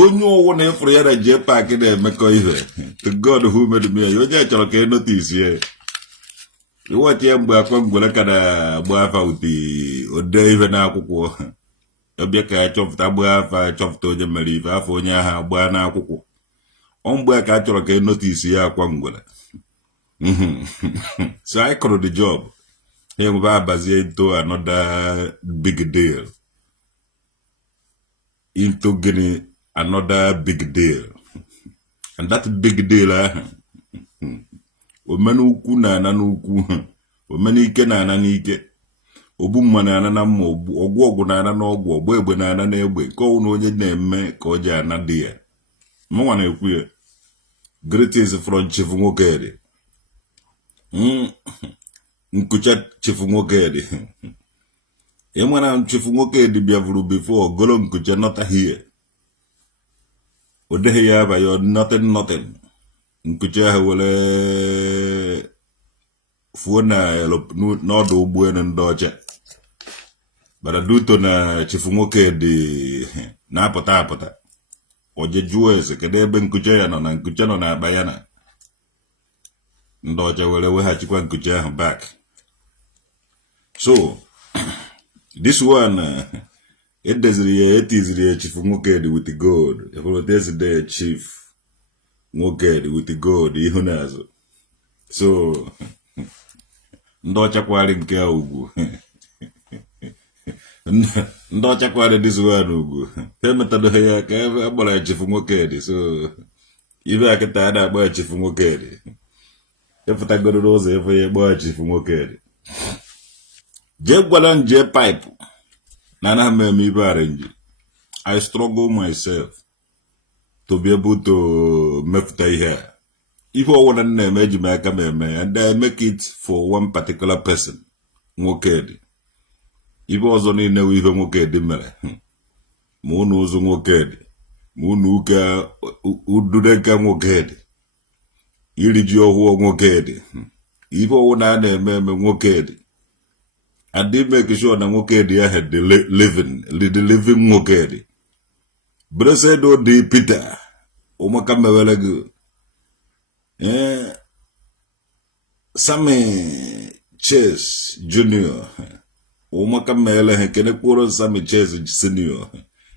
onye ọwụ na ịfụrụ ya na Jpac na-emekọ ihe to God who made me onye chọrọ ka ị notice ya iwọchi ya mgbe akwa ngwere ka na-agba afa uti ode ihe n'akwụkwọ ọbịa ka achọpụta gbaa afa achọpụta onye mere ife afọ onye ahụ agbaa n'akwụkwọ mgbe ka a chọrọ ka ị notice ya akwa ngwere so I kụrụ the job enwebe abazie into another big deal into gịnị another big deal and that big deal ahụ omena ukwu na ana n'ukwu omena ike na ana n'ike ogbu mma na ana na mma ọgwụ na ana n'ọgwụ ọgba egbe na ana n'egbe nke ọwụ na onye na-eme ka ọ ji ana dị ya mụnwa na-ekwu ya greetings from Chief Nwokedi nkucha Chief Nwokedi ịmana Chief Nwokedi bịavuru before golo nkucha not here odeghị ya abaghị nothing nkucha ahụ were fuo na n'ọdụ ụgbọelu ndị ọcha bara duto na Chief Nwokedi na-apụta apụta oje jụọ eze kedu ebe nkucha ya nọ na nkucha nọ na-akpa ya na ndị ọcha were weghachikwa nkucha ahụ back. So this one etiziri ya Chief Nwokedi with the gold efotezide Chief Nwokedi with the gold ihu n'azụ. So ndị ọcha kwari nke a ugwu ndị ọcha kwari this one ugwu emetadoghị ya ka ebe agbara Chief Nwokedi. So ibe akịta a na-agba Chief Nwokedi efutagoro n'ụzọ efe ya gbaa Chief Nwokedi jee gwara Jpac na anaghị m eme ibe arrange. I struggle myself to be able to mepụta ihe a ife ọwụna na-eme eji m aka m eme and I make it for one particular person Nwokedi. Ife ọzọ niile wụ ife Nwokedi mere ma unu ụzọ Nwokedi ma unu ụka ududeka Nwokedi iri ji ọhụụ Nwokedi ife ọwụna a na-eme eme Nwokedi and they make sure na Nwokedi ya had the living Nwokedi. Blessed o di Peter ụmụaka mewere gị Sammy Chase Junior ụmụaka mewere ha kene kwuru Sammy Chase Senior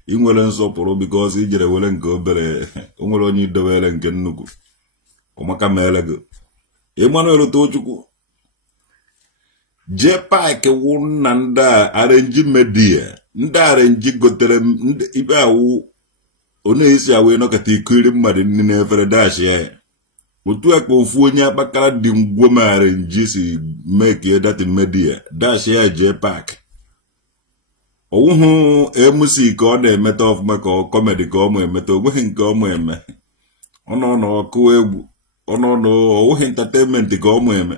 ị nwere nsọpụrụ because ijere were nke obere o nwere onye idewere nke nnukwu ụmụaka mewere gị Emmanuel Tochukwu Jpac wụ na ndị arenji media ndị arenji gotere ibe awụ onye isi awụ nọkọta ikiri mmadụ nri n'efere dashi ya otu akpa ofu onye akpakara dị ngwo ma arenji si make that media dashi ya Jpac ọwụhụ MC ka ọ na-emeta ọfụma ka comedy ka ọ ma emeta onweghị nke ọ ma eme ọnụ ọkụ egwu ọnụ ọwụghị entertainment ka ọ ma eme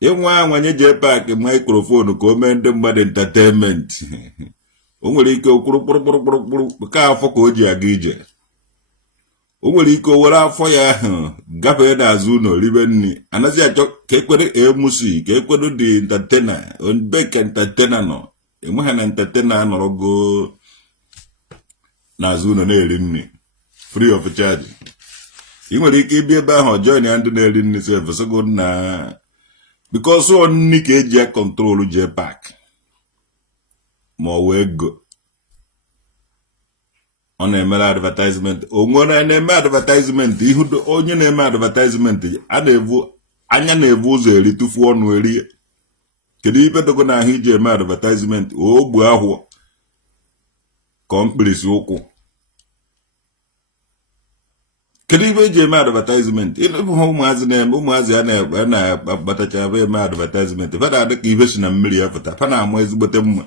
ịnwe anwanye Jpac microphone ka o mee ndị mmadụ entertainment o nwere ike okwuru kpụrụkpụrụkpụrụ ka afọ ka o ji aga ije o nwere ike o were afọ ya ahụ gafee n'azụ ụlọ ribe nri anaghị achọ ka ekwere MC ka ekwere dị entertainer onbe ka entertainer nọ enweghị na entertainer anọrọgo n'azụ ụlọ na-eri nri free of charge. ị nwere ike ịbịa ebe ahụ join ya ndị na-eri nri si efesogo na because only ka eji ya control Jpac ma ọ wee go ọ na-emere advertisement onwere na-eme advertisement ihu onye na-eme advertisement anya na-evu ụzọ eri tufu ọnụ eri kedu ibe dogo na ahụ iji eme advertisement ogbu ahụ ka mkpirisi ụkwụ kedu ibe eji eme advertisement ịbụ ụmụazị na-eme ụmụazị a na-agbatacha ebe eme advertisement fada adị ka ibe si na mmiri ya pụta fa na-ama ezigbote mma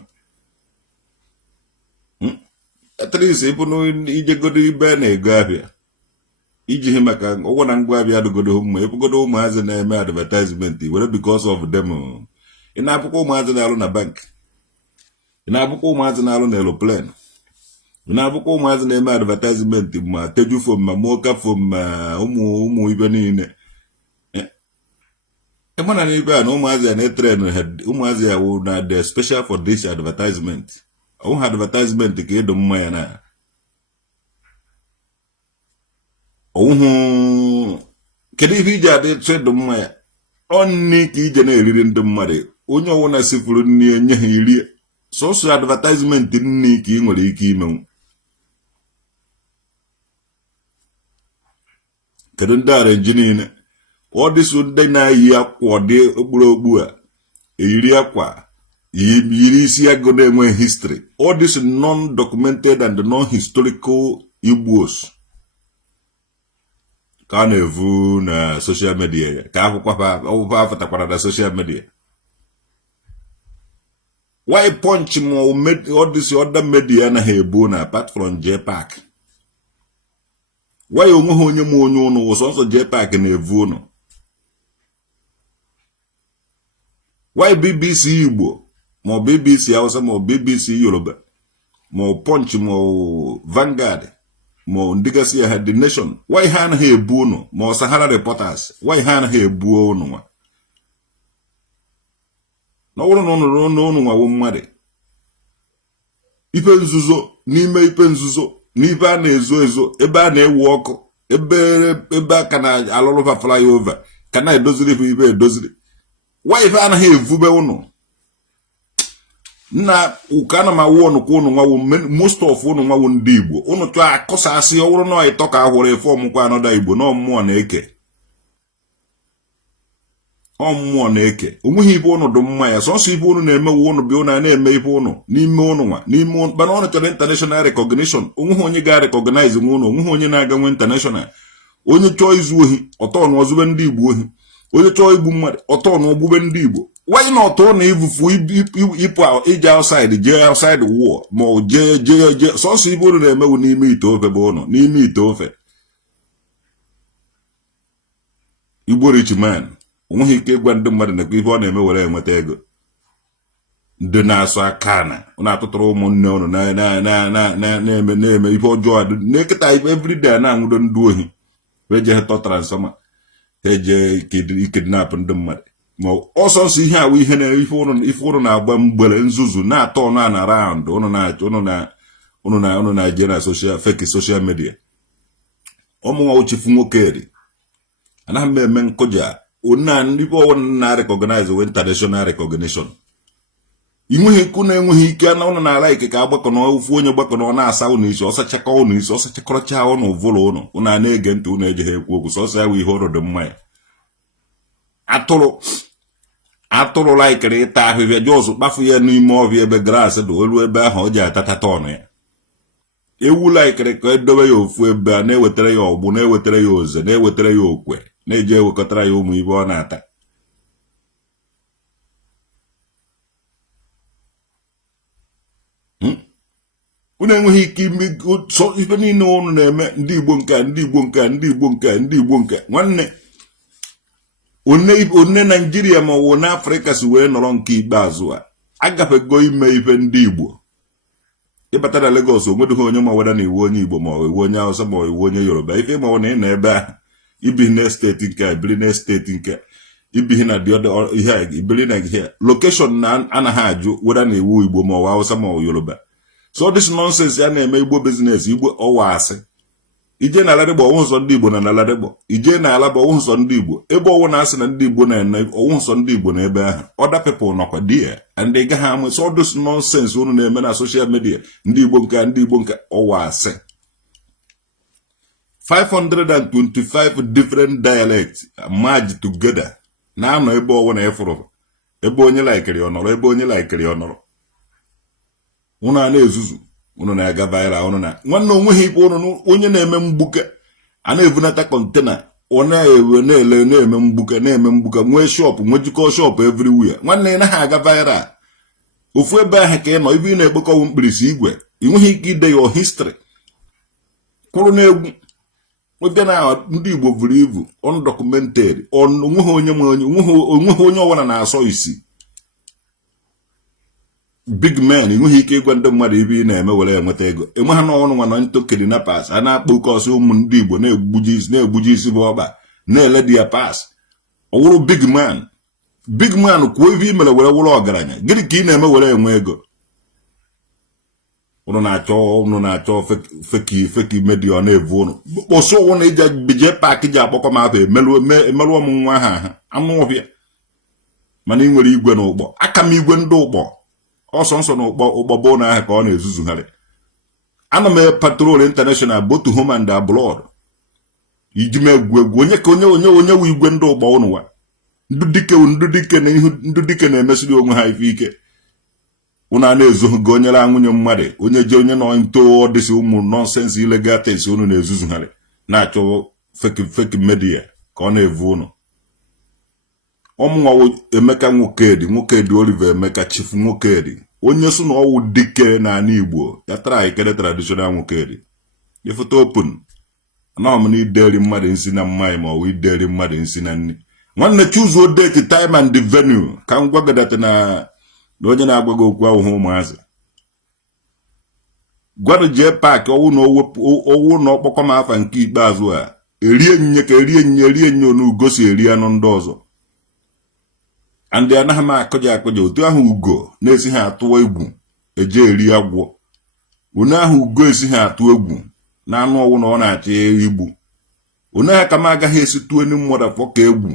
atris ịbụ na ijegodo ibe na-ego abịa iji ihe maka ụgwọ na ngwa abịa adịgodo mma ịbụgodo ụmụazị na-eme advertisement were because of them ị na-abụkwa ụmụazị na-alụ na bank ị na-abụkwa ụmụazị na-alụ na aeroplane na-abụkwa ụmụazị na-eme advertisement ma teju fom ma moka fom ma ụmụ ibe niile ịmana na ibe a na ụmụazị ya na-etren ụmụazị ya wụ na the special for this advertisement ọwụha advertisement ka ịdụ mma ya na Owu kedu ife ije adị tụdụ mma ya onni ka ije na-eriri ndị mmadụ onye ọwụna sifuru nri enye ha iri sọsọ advertisement nri ka ị nwere ike imenwu. Kedu ndị arenji niile ọ dịsụ ndị na-eyi akwa dị okpuru a eyiri akwa yiri isi agụ na-enwe history all this non-documented and non-historical Igbos ka na-evu na social media ka akwụkwọ afụtakwara na social media. Why Punch mo all this other media anaghị ebu na apart from Jpac? Why onweghị onye ma onye ụnụ sọsọ Jpac na-evu ụnụ? Why BBC Igbo ma BBC Hausa ma BBC Yoruba ma Punch ma Vanguard ma ndigasị ha The Nation why ha anaghị ebu ụnụ ma Sahara Reporters why ha anaghị ebu ụnụ nwa? Na ọrụ na ụnụ nwawo mmadụ ife nzuzo n'ime ife nzuzo n'ife a na-ezo ezo ebe a na-ewu ọkụ ebe a ka na-alụrụfa flyover ka na-edoziri ife edoziri why ife anaghị evube ụnụ? Na ukana ma wonu ko unu nwawo most of unu nwawo ndị Igbo unu tụ akọsasị ọwụrụ na ịtọ ka ahụrụ efọm kwa anọda Igbo na mmụọ na-eke ọmmụọ na-eke onweghị ibe unu dị mma ya sọsọ ibe unu na-eme unu bi unu na-eme ibe unu n'ime unu nwa n'ime bana unu chọrọ international recognition onweghị onye ga-recognize nwe unu onweghị onye na-aga nwe international. Onye chọọ izu ohi ọtọ na ozube ndị Igbo ohi onye chọọ igbu mmadụ ọtọ na ogbube ndị Igbo. Why not on ivufu ipu ije outside je outside war ma je so ibu unu na-emewu n'ime ite ofe bụ unu n'ime ite ofe. Igbo rich man onweghị ike ịgwa ndị mmadụ na ife ọ na-eme were enweta ego. Ndị na-asụ aka na unu atụtụrụ ụmụnne unu na-eme ife ọjọọ na-eketa ife everyday na-anwụdo ndị ohi eje hetọ transformer eje kidnap ndị mmadụ ma ọsọsọ ihe awụ ihe na-ife ụnụ na-agba mgbere nzuzu na-atọ ọnụ na round ụnụ na-eje na fake social media. Ọmụnwa uchifu nwoke dị anaghị m eme nkụja ona ndị ọwụ na recognize with international recognition. Inweghị ikwu na-enweghị ike na ụnụ na-ala ike ka agbakọ na ofu onye gbakọ na ọ na-asa ụnụ isi ọsachakọ ụnụ isi ọsachakọrọcha ụnụ vụlụ ụnụ na-ege ntị ụnụ ejeghị ekwu okwu sọsọ ya wụ ihe ọrụ dị mma ya. Atụrụ laikere ịta ahịhịa jọzụ kpafu ya n'ime ọbịa ebe graasị dị olu ebe ahụ o ji atata ọnụ ya. Ewu laikere ka edobe ya ofu ebe a na-ewetara ya ọgbụ na-ewetara ya oze na-ewetara ya okwe na-eji ewekọtara ya ụmụ ibe ọ na-ata. Unu enweghị ike ime ife niile unu na-eme ndị Igbo nke ndị Igbo nke ndị Igbo nke ndị Igbo nke nwanne one Nigeria ma ọ na Africa si wee nọrọ nke ikpeazụ a agafego ime ife ndị Igbo. Ịbata na Lagos onwedoghị onye ma weda na iwu onye Igbo ma iwu onye Hausa ma iwu onye Yoruba ife ma ọ na ị na ebe ahụ ibihi na steeti nke ibili na steeti nke ibihi na ihe ibili na ihe location na anaghị ajụ weda na iwu Igbo ma ọ Hausa ma Yoruba. So this nonsense ya na-eme Igbo business Igbo ọwa asị. Ije na Aladegbo ọwụ nsọ ndị Igbo na Aladegbo ije na Alaba ọwụ nsọ ndị Igbo ebe ọwụ na-asị na ndị Igbo na-ene ọwụ nsọ ndị Igbo na ebe ahụ other people nọkwa there and they gaghị amụ so this nonsense unu na-eme na social media ndị Igbo nke ndị Igbo nke ọwa asị. 525 different dialects merged together na-anọ ebe ọwụ na efuru ebe onye laikiri ọnọrọ ebe onye laikiri ọnọrọ unu na-ezuzu unu na-aga viral unu na nwanne onweghị ibe unu onye na-eme mgbuke a na-evunata kontena ọ na-ewe na-eme mgbuke nwee shop nwejikọ shop everywhere nwanne na ha aga viral ofu ebe ahụ ka ị nọ ibe ị na-ekpokọwụ mkpirisi igwe inweghị ike ide your history kwụrụ n'egwu webịa na ndị Igbo buru ibu undocumented onweghị onye ọwụna na-asọ isi big man inweghị ike ịgwa ndị mmadụ ibe ị na-eme were enweta ego enweghị na ọnụ nwa na ntokedi na pas a na-akpọ oke ọsọ ụmụ ndị Igbo na-egbuji isi bụ ọkpa na-ele dia pas ọwụrụ big man kwuo ibe i mere were wụrụ ọgaranya gịnị ka ị na-eme were enwe ego unu na-achọ feki media na-evu unu kpọsụ ụnụ ije Jpac ji akpọkọ m afọ emelụọ m nwa ha anụ ọhịa mana ị nwere igwe na ụkpọ aka m igwe ndị ụkpọ ọsọ nsọ na ụkpọ bụ na ahụ ka ọ na-ezuzugharị ana m patrol international both home and abroad iji m egwu onye ka onye wu igwe ndị ụkpọ ụnụ wa ndụ dike na-emesiri onwe ha ife ike unu a na-ezoghị onyere nwunye mmadụ onye je onye nọ nto ọdịsị ụmụ nọnsensị ilegal tens unu na-ezuzugharị na-achọ feki media ka ọ na-evu unu ọmụnwa Emeka Nwokedi Oliver Emeka Chief Nwokedi onye so na ọwụ dike na ala Igbo ya tara ikere traditional Nwokedi ifoto open anaghị m na ideri mmadụ nsi na mmanya ma ọ wụ ideri mmadụ nsi na nri nwanne chuzuo date time and the venue ka m gwagadata na onye na-agwago okwu ahụhụ ụmụazị gwado Jpac ọwụ na ọkpọkọ m afa nke ikpeazụ a erie nye onu ugo si eri anụ ndị ọzọ andị anaghị m akụja otu ahụ ugo na-esi ha atụ egwu eje eri agwọ onye ahụ ugo esi ha atụ egwu na anụ ọwụ na ọ na-achọ igbu onye ha ka m agaghị esi tụọ ndị mmadụ afọ ka egwu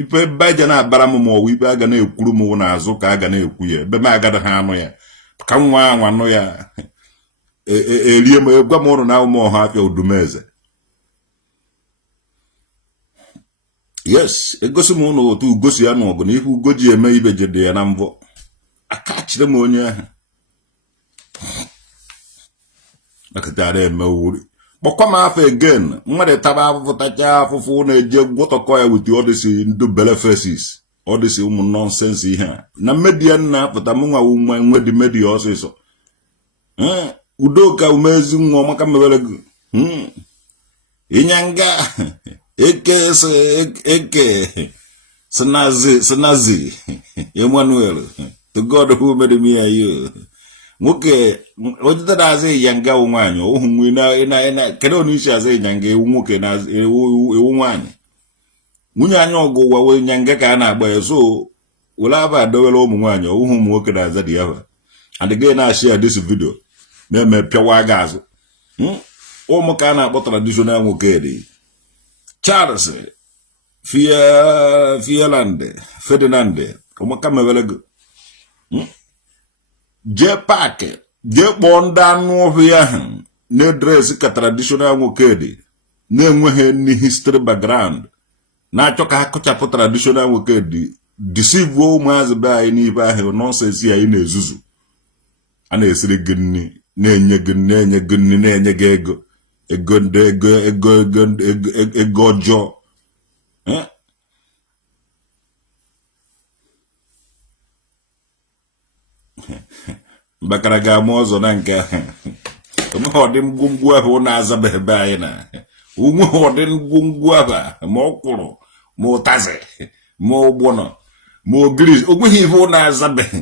ife ebe aja na-abara m ma ọwụ ife aga na-ekwuru m n'azụ ka aga na-ekwu ya ebe m agada ha anụ ya ka nwa anwa anụ ya erie m egwa m ụrụ na ụmụ ọha afịa Udumeze yes egosi m ụnụ otu ugosi ya n'ọgụ na ife ugo ji eme ibe jede ya na mbọ aka chiri m onye ahụ akatara eme uri kpọkwa m afọ again mmadụ taba afụfụ tacha afụfụ na-eje gwọtọkọ ya wit ọdịsị ndị bele faces ọdịsị ụmụ nọnsensị ihe a na media nna apụta m nwa nwe dị media ọsịsọ Udoka umezi nwa ọmaka mebere gị ịnyanga eke sinazi Emmanuel to God who made me and you nwoke ojitara azị ịnyanga nwaanyị ohu nwe na kedu onye isi azị ịnyanga ewu nwoke na ewu nwaanyị nwunye anya ọgụ ụwa wee nyanga ka a na-agba ya so were aba adowere ụmụ nwaanyị ohu ụmụ nwoke na-aza dị ya and again na share this video na-eme pịawa aga azụ ụmụ ka a na-akpọ traditional Nwokedi Charles Ferdinand ụmụka mewere gị Jpac jee kpọọ ndị anụ ọhịa ahụ na-edresi ka traditional Nwokedi na-enweghị ni history background na-achọ ka ha kọchapụ traditional Nwokedi deceive ụmụazị be anyị n'ibe ahụ nonsense anyị na-ezuzu a na-esiri gị nri na-enye gị ego ọjọọ bakara ga-ama ọzọ na nke ahụ ọdị ngwungwu ahụ na-azabeghị be anyị na onwe ọdị ngwungwu ahụ ma ọkwụrụ ma ụtazị ma ụgbọnọ ma ogiri onweghị ihe ọ na-azabeghị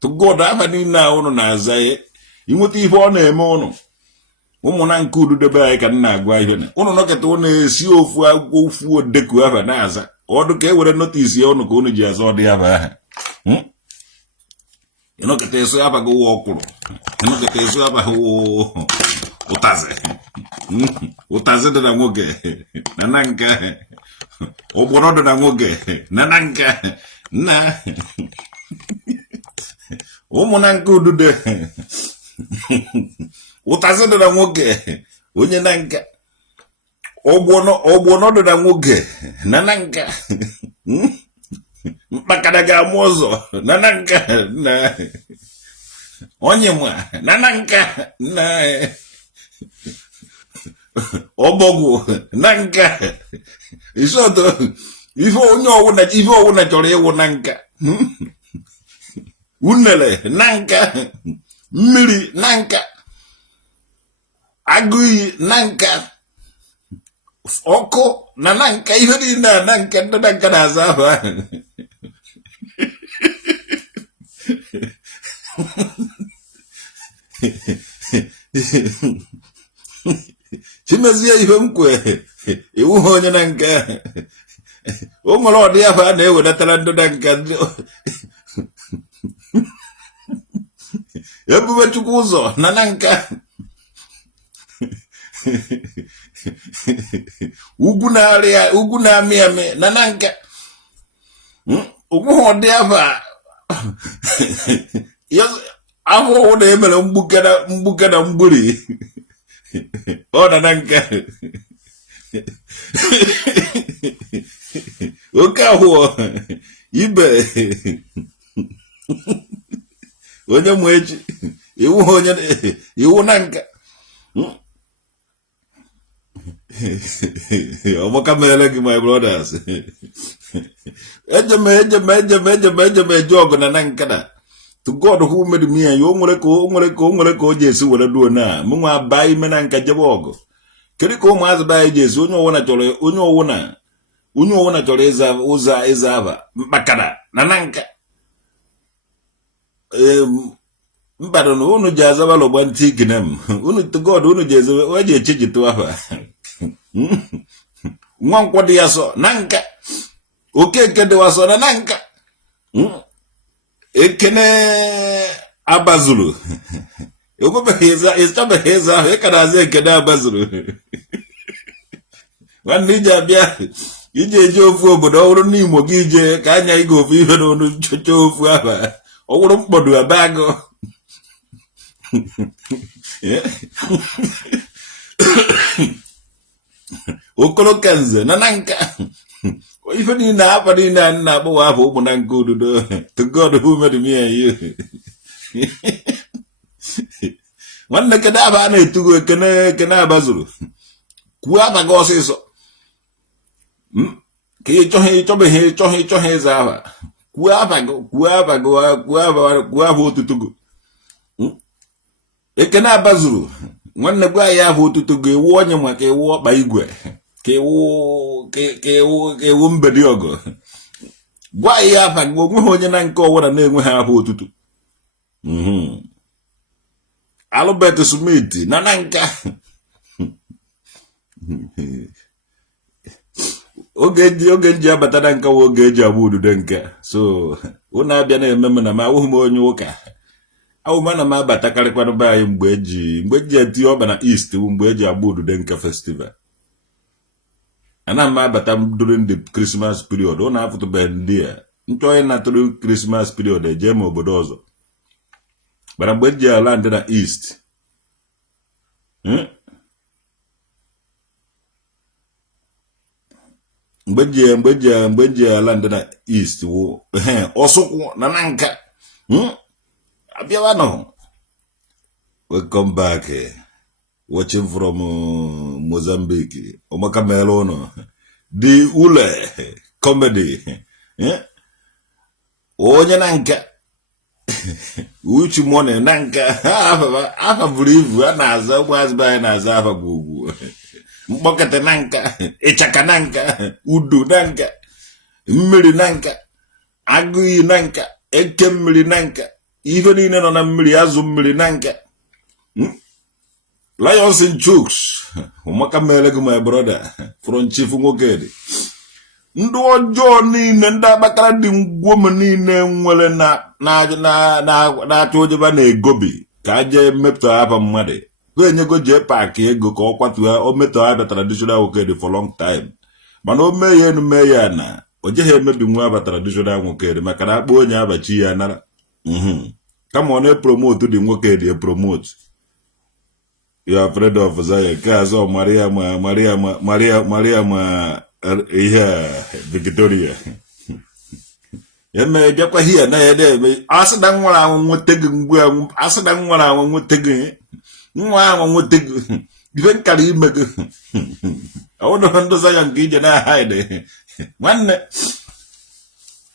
tụgodo afa niile a ụnụ na-aza ya inweta ihe ọ na-eme ụnụ ụmụ na nke ududebe anyị ka m na-agwa ihe na ụnụ nọkịta ụnụ esi ofu akwụkwọ ofu odeku afa na-aza ọdụ ka e were notisi ya ụnụ ka ụnụ ji aza ọdị afa aha ịnọkịta eso abaghị ụwa ọkwụrụ ịnọkịta eso abaghị ụtazị dị na nwoke na nke ụgbọrọ dị na nwoke na nke na ụmụ na nke udude ụtazị dị na nwoke onye na nka ọgbọnọ dị na nwoke na nka mkpakara ga-amụ ọzọ na nka na onye ma na nka na ọgbọgwụ na nka isoto ife ọwụna chọrọ ịwụ na nka unele na nka mmiri na nka agụiyi na nka ọkụ na nka ihe niile na nka ndị na nka na-aza ahụ ahụ chimezie ihe m kwe iwu ha onye na nka o nwere ọdị ahụ a na-ewedatara ndị na nka ebube chukwu ụzọ na nka ugwu na-amị amị na nka ugwu ha dị afa ahụhụ na emere mgbuke na mgburi ọ na nka oke ahụọ ibe onye mụ echi iwu na nka ọmaka mere gị my brothers ejeme eje ọgụ na nka na to God who made me and o nwere ka o ji esi were duo na mụ nwa baa ime na nka jebe ọgụ kedu ka ụmụazị baa ji esi onye ọwụna chọrọ ịza aba mkpakara na nka mkpado na unu ji azaba lọgba ntị ikinem unu to God unu ji ezebe o ji echejitụ afa nwa nkwọ dị ya sọ na nka okeke dịwa sọ na nka ekene abazuru ịchabeghị ịza ahụ ịka na-aza ekene abazuru nwanne iji abịa iji eje ofu obodo ọhụrụ n'Imo gị ije ka anya ịga ofu ihe n'onu chocha ofu ahụ ọwụrụ mkpọdu abagụ okolo kenze na nka ife niile afa niile anyị na-akpọwa afọ ụmụ na nke ududo to God who made me and you nwanne kedu afa a na-etugo ekene abazuru kwuo afa gị ọsịsọ ka ịchọghị ịza afa kwuo afa otutu gị ekene abazuru nwanne gwa ya afa otutu gị ewu onye maka ewu ọkpa igwe ka ewu mbedi ọgụ gwa ya afa gị onweghị onye na nke ọwụra na-enweghị afa otutu Albert Smith na nka oge nji abata na nka wa oge eji agba udude nka so ụnụ abịa na-eme m na m awụghị m onye ụka awụma na m abatakarịkwanụ be anyị mgbe eji eti ọba na East mgbe eji agba udude nka festival ana m abata during the Christmas period ụnụ afụtụbe ndị a nchọ onye na-atụrụ Christmas period eje m obodo ọzọ mana mgbe eji ala ndị na East mgbe eji ala ndị na East wụ ọsụkwụ na nka abịawa nọ welcome back watching from Mozambique ọmaka mere ụnọ the ule comedy onye na nka uchu money na nka afa buru ibu a na-aza ụmụazị be anyị na-aza afa gwugwu mkpọkete na nka ịchaka na nka udu na nka mmiri na nka agụ iyi na nka eke mmiri na nka ife niile nọ na mmiri azụ mmiri na nka Lions and Chooks ụmaka mere gị my brother from chief nwoke dị ndị ọjọọ niile ndị akpakara dị ngwom niile nwere na-achọ ojeba na-egobi ka a jee mepụta afa mmadụ o enyego Jpac ego ka ọ kwatue o metọ abịa traditional nwoke dị for long time mana o mee ya enu mee ya na o jeghị emebi nwa aba traditional nwoke dị maka na akpọ onye abachi ya nara kama ọ na-epromote dị nwoke dị epromote you are afraid of Zion nke azọ Maria ma ihe Victoria eme bịakwa hia na ya na-eme asị na nwere anwụ nwete gị mgbe asị na nwere anwụ nwete gị nwa anwụ nwete gị ife nkara ime gị ọwụdọ ndị Zion nke ije na-haide nwanne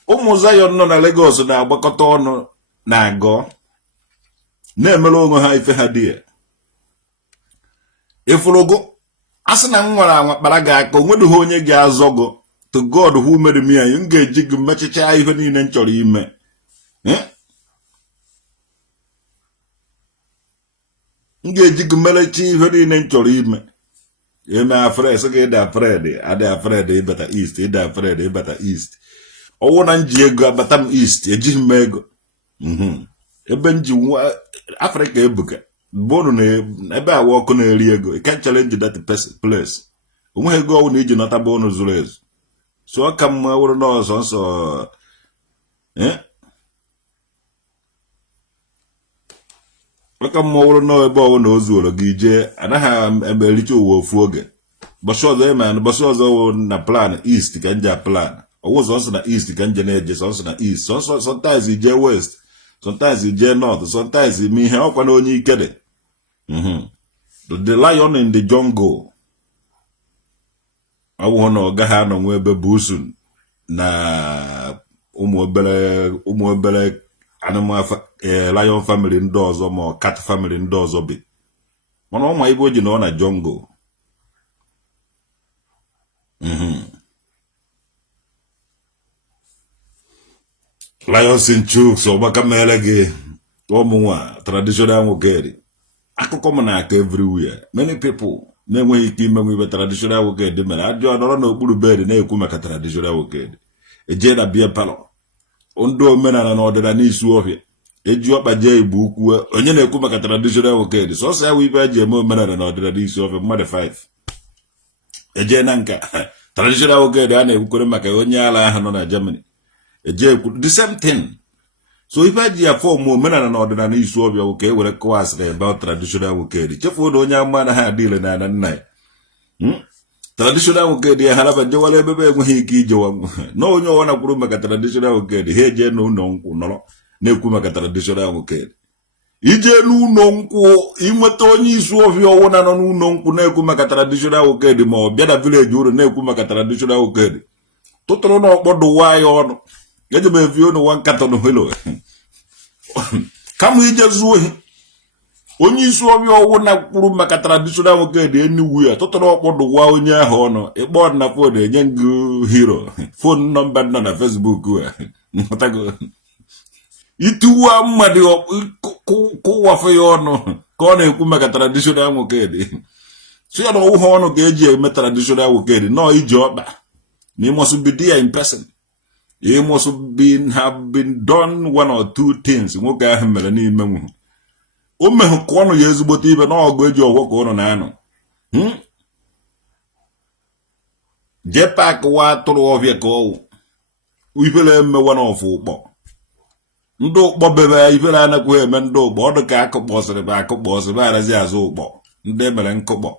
ụmụ Zion nọ na Lagos na-agbakọta ọnụ na-agọ na-emere onwe ha ife ha dị ya ịfụrụgo asị na m nwere anwa kpara gị aka onwedughị onye ga-azọ gị to God who made me anyị m ga-eji gị mechicha ihe niile m chọrọ ime m ga-eji gị merecha ihe niile m chọrọ ime eme afred sị gị ịda afred adị afred ịbata East ịda afred ịbata East ọwụ na nji ego abata m East ejighị m ego ebe nji nwa Africa ebuka bonu na ebe awa ọkụ na-eri ego you can't challenge that place onweghị ego ọwụ na iji nọta bonu zuru ezu so ọ ka mma wụrụ n'ọzọ nsọ ọ ka mma wụrụ n'ebe ọwụ na o zuoro gị jee anaghị emericha ụwa ofu oge bọsị ọzọ eme na bọsị ọzọ wụ na plan east ka nje plan ọwụ sọnsọ na east ka nje na-eje sọnsọ na east sọnsọ sometimes ije west sometimes ije north sometimes ime ihe ọkwa na onye ike dị the lion in the jungle ọwụhụ na ọ gaghị anọ nwe ebe busun na ụmụ obere animal lion family ndị ọzọ ma cat family ndị ọzọ bi mana ọnwa ibe o ji na ọ na jungle lions in chooks ọgbaka mere gị ụmụnwa traditional nwoke akụkọ m na-akọ everywhere many people na-enweghị ike imenwe ibe traditional nwoke mere ajọ nọrọ n'okpuru bed na-ekwu maka traditional nwoke ejee na bie palọ ndị omenala na ọdịnala isi ọhịa eji ọkpa jee igbo ukwu onye na-ekwu maka traditional nwoke sọsọ ya wụ ibe eji eme omenala na ọdịnala isi ọhịa mmadụ 5 ejee na nka traditional nwoke a na-ekwukwere maka onye ala ahụ nọ na Germany eje ekwu the same thing so ife eji ya fọm omenala na ọdịnala isi ọbịa bụ ka e were kọwasịrị about traditional nwoke chefuo na onye ama anaghị adịle na ana nna ya traditional nwoke ya haraba jewara ebebe enweghị ike ijewa na onye ọwa na-kwuru maka traditional nwoke ha eje n'ụlọ nkwụ nọrọ na-ekwu maka traditional nwoke ije n'ụlọ nkwụ inweta onye isi ọbịa ọwụ na nọ n'ụlọ nkwụ na-ekwu maka traditional nwoke ma ọ bịa na village uru na-ekwu maka traditional nwoke tụtụrụ na ọkpọdụwa ya ọnụ eje m evi unu nwa nkatọ na helo kama ije zuo ohi onye isi ọbịa ọwụ na kwuru maka traditional nwoke dị enugwu ya tụtụrụ ọkpọdụwa onye ahụ ọnụ ịkpọ na fon enye ngụ hero fon nọmba nọ na Facebook ituwa mmadụ kụwafụ ya ọnụ ka ọ na-ekwu maka traditional nwoke dị so ya na ọwụ ha ọnụ ga-eji eme traditional nwoke dị nọọ iji ọkpa na must be there in person. It must have been done one or two things. Nwoke ahụ mere n'ime nwu. O mehu ka ọnụ ya ezigbote ibe na ọgụ eji ọgwọ ka ọnụ na-anọ. Jpac wa atụrụ ọbịa ka ọwụ. Ifere eme one of ụkpọ. Ndị ụkpọ bebe ifere anakwụ eme ndị ụkpọ. Ọ dị ka akụkpọsịrị arazi azụ ụkpọ. Ndị mere nkụkpọ.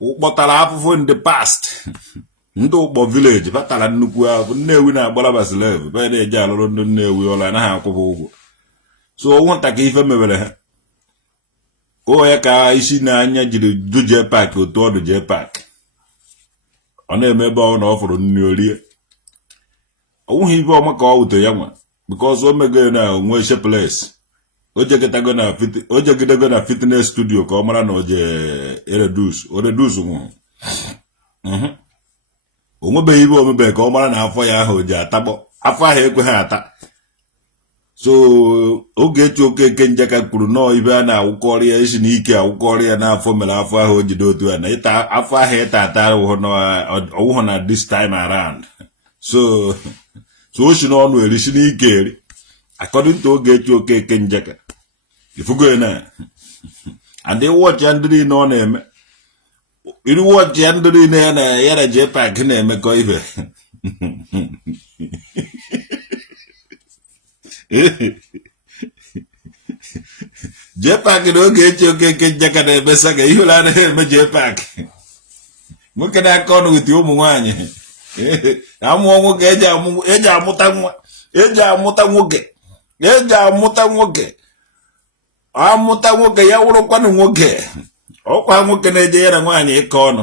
Ụkpọ tara afụfụ in the past. Ndị ụkpọ village batara nnukwu ahụ Nnewi na-agbara basilev be na-eje alụrụ ndị Nnewi ọla anaghị akwụba ụgwọ so nwata ka ife mebere ha o ya ka isi na-anya jiri du Jpac otu ọdụ Jpac ọ na-eme ebe ọ na ọfụrụ nri orie onwughị ife ọma ka ọ wute ya nwa because o mego na onwe sheples o jegidego na fitness studio ka ọ mara na o je reduce nwụ onwebeghị ibe omebe ka ọ mara na afọ ya ahụ ji atakpọ afọ ahụ ekweghị ata so oge echi Okeke Njaka kwuru nọọ ibe a na-awụkọrị ya isi n'ike awụkọrị ya n'afọ mere afọ ahụ o jide otu a na ịta afọ ahụ ịta ata ọwụhụ na this time around so o si n'ọnụ eri si n'ike eri according to oge echi Okeke Njaka ifugo na and watch ya ndị niile ọ na-eme iri watch ya ndị niile ya na Jpac na-emekọ ibe Jpac na oge echi Okeke Njaka na-emesa ga ihe ụlọ anaghị eme Jpac nwoke na-aka ọnụ wete ụmụ nwaanyị amụọ nwoke eji amụta nwa amụta nwoke ya wụrụkwanụ nwoke ọkwa nwoke na-eje ya na nwaanyị ịkọ ọnụ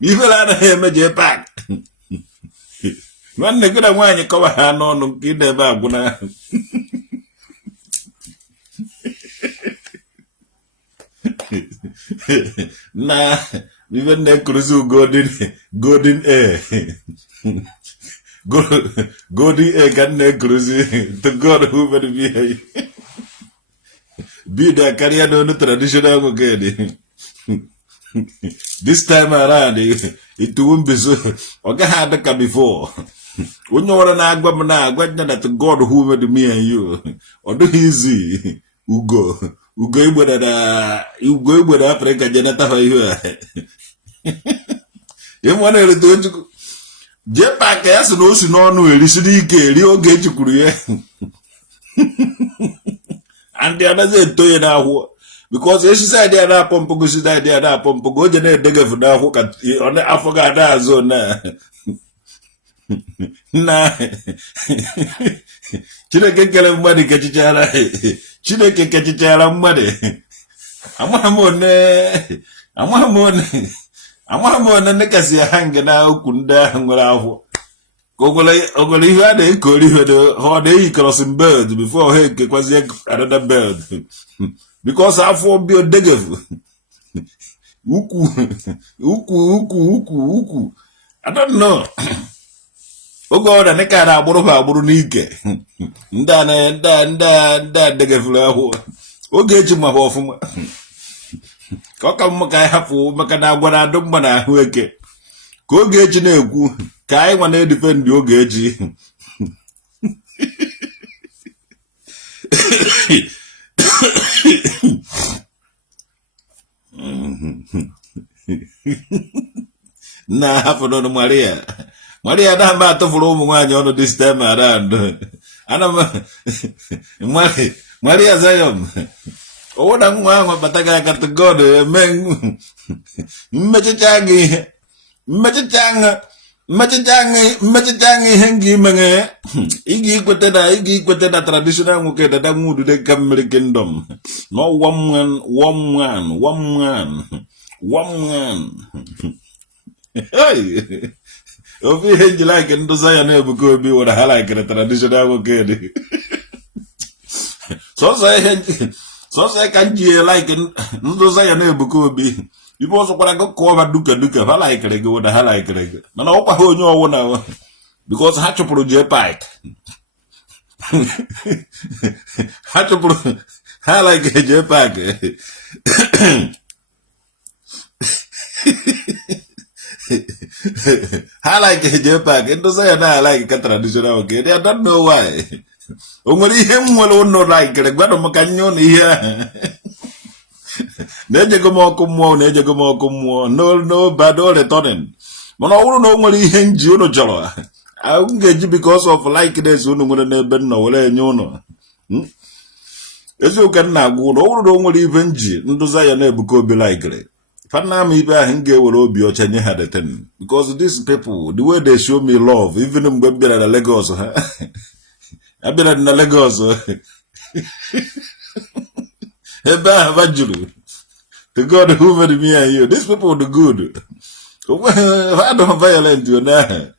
ifere anaghị eme Jpac nwanne gị na nwaanyị kọwa ha n'ọnụ nke ị na-ebe agwụna na ife na-ekuruzi golden air golden air ka na-ekuruzi to God who made me be there carry no traditional nwoke this time around it won't be so. Okay, had the before. When you want to agwa m na agwa that God who made me and you. Or do easy. Ugo Igbo da Africa Janata for you. You want to do Jpac as no si no no elisidi ke ri oge chukuru ye. And the other say to you now because she said they are pump go si they are pump go je na dege fu da ho ka on afoga da zone na Chineke kele mmadu kechichara Chineke kechichara mmadu amahamone ne kasi hange na okunda nwere ahụ ogolo ihe a na-ekori ihe ho dey crossing bird before he kekwazi another bird because afọ bi odegefu ukwu I don't know. Ogo na neka na agburu n'ike nda degefuru ahụ oge eji ma ọfụma ka ọ ka mma ka anyị hapụ maka na agwa na adụ mma na ahụ eke ka oge eji na-ekwu ka anyị nwa na-edifendi oge eji na hapụ n'ọnụ Maria da ma to furu ụmụ nwaanyị ọnụ this time around. Maria Zayom. O na nwa ahụ bataga aka to God men mmechichangi ihe ngi menge igi kwete na traditional nwoke dada nwudu de Kamere Kingdom. No one man. Hey. Of you like and desire never could be what I like a traditional okay. So say can't you like and desire never could be. You also want to go cover duka I like it go with the hell like it. Man, I hope I hold you one hour because I had to put Jpac. Had to put I like a Jpac. I like a Jpac. It doesn't say I like a traditional okay. I don't know why. Only him will not like it. But I'm a canyon here. No, bad all the turning. But I won't normally hang Juno Jolo. I won't get you because of like this one would never know. As you can now go, only even G. Desire never could be like it. Panam Iba Henge will be your Chanya had a ten. Because these people, the way they show me love, even if I'm at Lagos, I've been at Lagos. The God who made me and you. These people are good. I don't violent you now.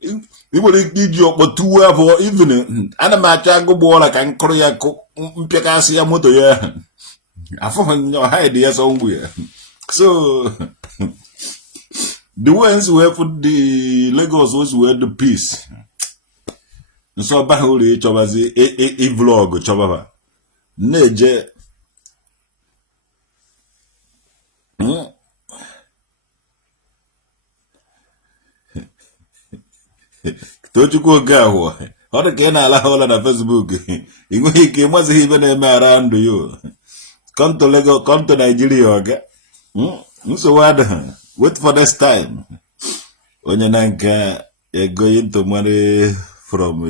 You will need you but 2 hours for evening. And a match I go ball like and Korea Pekasia motor. I found your idea somewhere. So the ones who have put the Lagos was were the peace. So bahuli chobazi a vlog chobaba. Neje Tochuko gaho. How the can allow on Facebook? You came was even a man around you. Come to Lagos, come to Nigeria, okay? So what? Wait for this time. When you're going to money from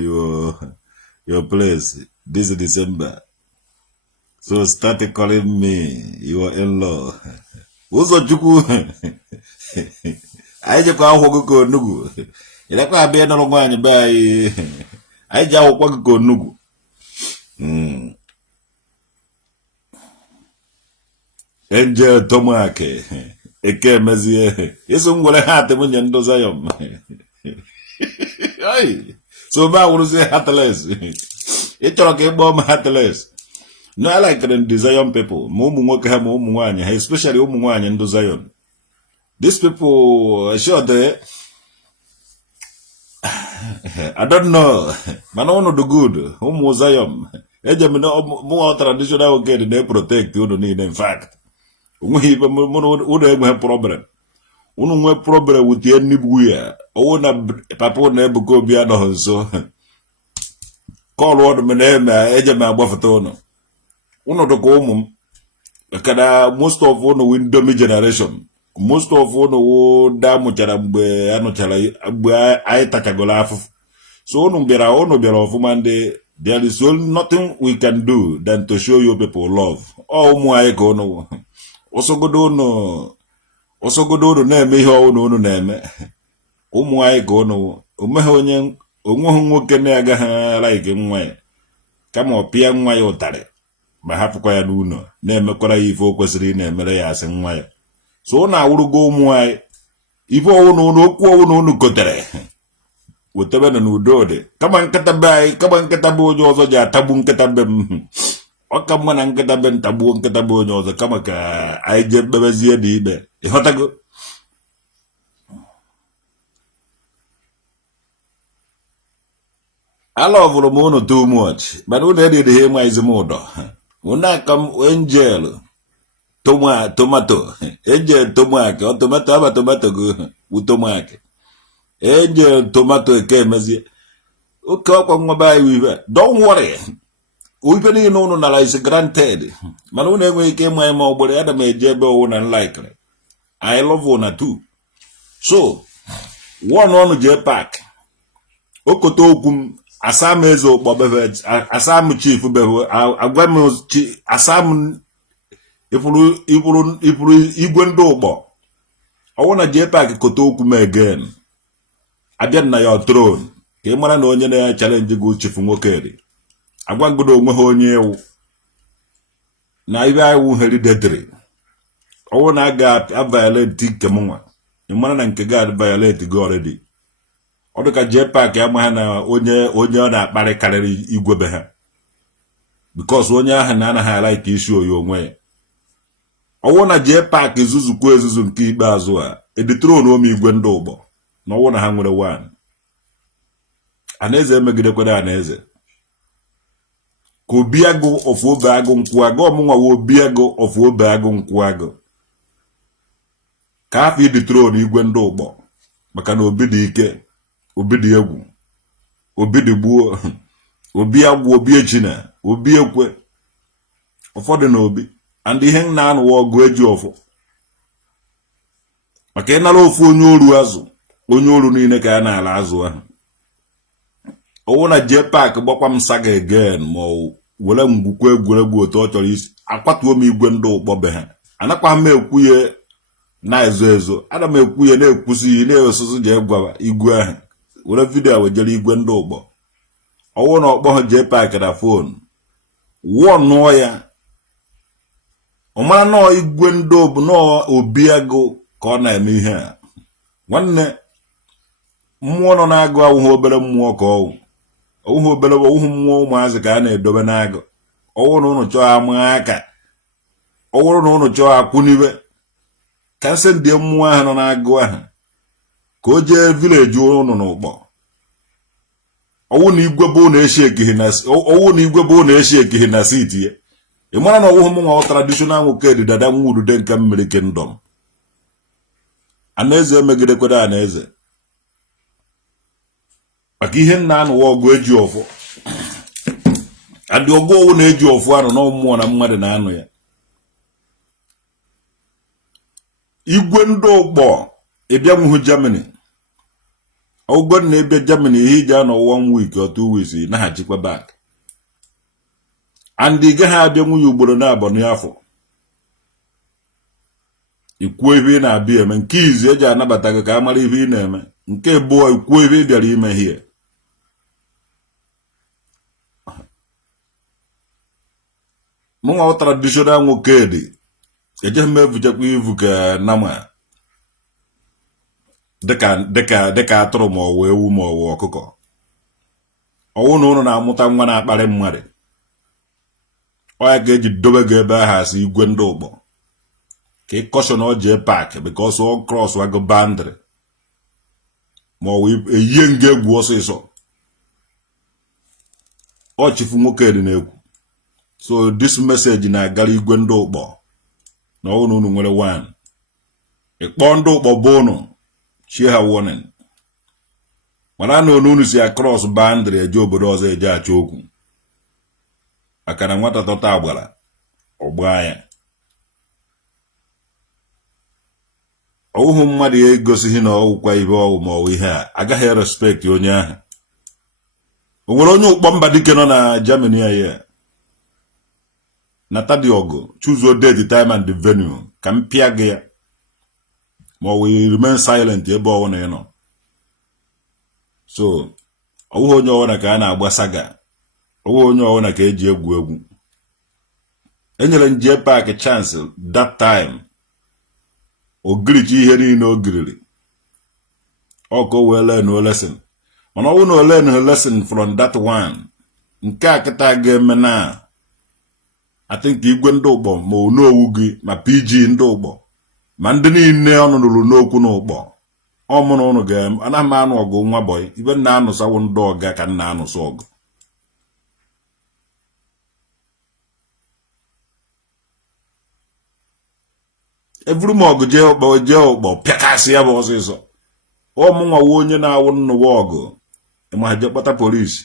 your place this December. So start calling me your in-law. Who's a juku? I just go nugu. You like I be no money by I just go nugu. Angel Tomake. Eke mezie. Yesu ngole hate munye ndoza yom. So ba will say heartless. It talk about heartless. No, I like the Zion people. Especially Umuwanya and Zion. These people, sure they I don't know. Man, I know the good. Zion. More traditional get they protect you don't need in fact. We have problem. unu nwe problem with ihe nigbu ya owu na papa na Ebuka Obi anọghị nso kọlụ ọdụ m na-eme eje m agbafụta unu dịka ụmụ m kana most of unu Indomie generation most of unu da mụchara mgbe anyị tachagoro afụfụ so unu bịara ọfụma ndị there is nothing we can do than to show you people love ụmụ anyị ka unu osogodo unu na-eme ihe unu na-eme ụmụ anyị ka unu onweghị nwoke na-agaghị like nwa ya kama ọ pịa nwa ya ụtarị ma hapụkwa ya n'ụlọ na-emekwara ya ife o kwesịrị ị na-emere ya asị nwa ya so unu awụrụgo ụmụ anyị ife okwu unu kotere wetebe na n'udo dị kama nkịta be anyị kama nkịta be onye ọzọ ji atagbu nkịta be m ọ ka mma na nkịta be ntagbuo nkịta be onye ọzọ kama ka anyị jee mkpebezie dị ikpe ịghọtago alọvụrụ m unu too much mana unu edịdịghị ịma izi m ụdọ unu aka m angel tomato angel tomaki ọ tomato aba tomato go wu tomaki angel tomato eke emezie oke ọkwa nwa be anyị wive don't worry ife niile unu nara is granted mana unu enweghị ike ịma ịma ọgbọrọ ya da m eje ebe owu na nlikely I love una too so one ọnụ Jpac okote okwu m asam eze okpobebe asam chief bebe agwa m asam ifuru igwe ndị ụgbọ ọwụ na Jpac kote okwu m again abịa na ya throne ka ị mara na onye na challenge gị chief nwoke agwa ngodo onwe ha onye ewu na ibe anyị wu hereditary ọwụ na aga violate nke m nwa ị mara na nke ga violate gị already ọ dịka Jpac ama ha na onye ọ na-akparị karịrị igwe be ha because onye ahụ na-anaghị ala ka isi oyi onwe ya ọwụ na Jpac ezuzukwa ezuzu nke ikpeazụ a editronu ome igwe ndị ụgbọ na ọwụ na ha nwere one anaeze emegidekwara anaeze ka obi agụ ofu obe agụ nkwụ agụ ọmụnwa wa obi agụ ofu obe agụ nkwụ agụ ka afọ editronu igwe ndị ụgbọ maka na obi dị ike obi dị egwu obi dị gbuo obi agwụ obi echina obi ekwe ụfọdụ na obi and ihe na-anụwa ọgụ eji ọfụ maka ịnara ofu onye oru azụ onye oru niile ka ya na-ala azụ ahụ ọwụ na Jpac gbakwa m saga again ma were mgbukwa egwuregwu otu ọ chọrọ isi akwatuo m igwe ndị ụkpọ be ha anakwa m ekwuye na-ezo ezo ana m ekwuye na-ekwusi na-esoso jee gwara igwe ahụ were vidio wejere igwe ndị ụgbọ ọwụ na ọkpọ Jpac na fon wụọ nụọ ya ọ mara nọọ igwe ndị bụ nọọ obi agụ ka ọ na-eme ihe a nwanne mmụọ nọ na-agụ awụghị obere mmụọ ka ọwụghị obere ọwụghị mmụọ ụmụazị ka a na-edobe n'agụ ọwụ na ụnụ chọọ ama aka ọwụrụ na ụnụ chọọ akwụnibe ka nsị ndị mmụọ ahụ nọ na-agụ ahụ ka o jee vileji ụnụ n'ụkpọ ọwụ na igwe bụ na-eshi ekighị na siti ya ị mara na ọwụghị mụnwa traditional nwoke dị dada nwa udude nke mmiri kingdom anaeze emegidekwara anaeze maka ihe nna anụwa ọgụ eji ọfụ adị ọgụ ọwụ na-eji ọfụ anụ na mmụọ na mmadụ na anụ ya igwe ndị ụgbọ ịbịa nwuhu Germany ọgụgọ na ebe Germany ihe iji anọ 1 week or 2 weeks naghachikwa back and ị gaghị abịa nwunye ugboro na-abọ n'afọ ikwuo ihe ị na-abịa eme nke izi eji anabata gị ka a mara ihe ị na-eme nke abụọ ikwuo ihe ị bịara ime ihe mụnwa traditional nwoke dị ejeghị m evuchekwa ivu ka nama dịka atụrụ ma ọwụ ewu ma ọwụ ọkụkọ ọwụ na ụnụ na-amụta nwa na-akparị mmadụ ọya ka eji dobe gị ebe ahụ asị igwe ndị ụgbọ ka ịkọshọn Jpac because ọ cross wago boundary ma ọwụ eyie nga egwu ọsịsọ ọ chifu nwoke dị na-ekwu so this message na-agara igwe ndị ụgbọ na ọwụ na ụnụ nwere one Ikpondo bobono. She ha warning. Mana no nunu si across boundary eje obodo ọzọ eje achọ okwu. Aka na nwata tọta agbara. Ọgba ya. Ọwụhụ mmadụ ya egosighị na ọwụkwa ibe ọwụ ma ọwụ ihe a agaghị respect onye ahụ. O nwere onye ụkpọ mba dike nọ na Germany ya. Nata dị ọgụ. Choose your date, the time and the venue. Ka m pịa gị ya. Ma ọ wee remain silent ebe ọwụ na ị nọ. So, ọwụhụ onye ọwụna ka a na-agba saga. Ọwụhụ onye ọwụna ka eji egwu egwu. Enyere m Jpac chance that time. Ogirichi ihe niile o giriri. Ọ ka o wee learn a lesson. Mana ọwụ na o learn a lesson from that one. Nke a kịta ga-eme na I think igwe ndị ụgbọ ma onowu gị ma PG ndị ụgbọ ma ndị niile ọnụ nụrụ n'okwu n'ụgbọ. Ọ mụ na ụnụ ga-eme ana m anụ ọgụ nwa boy ibe nna anụsawo ndị ọga ka nna anụsa ọgụ. Evuru m ọgụ jee ụgbọ pịakasị ya bụ ọsịsọ. Ọ mụ nwa onye na-awụ nnụwa ọgụ ma je kpọta polisi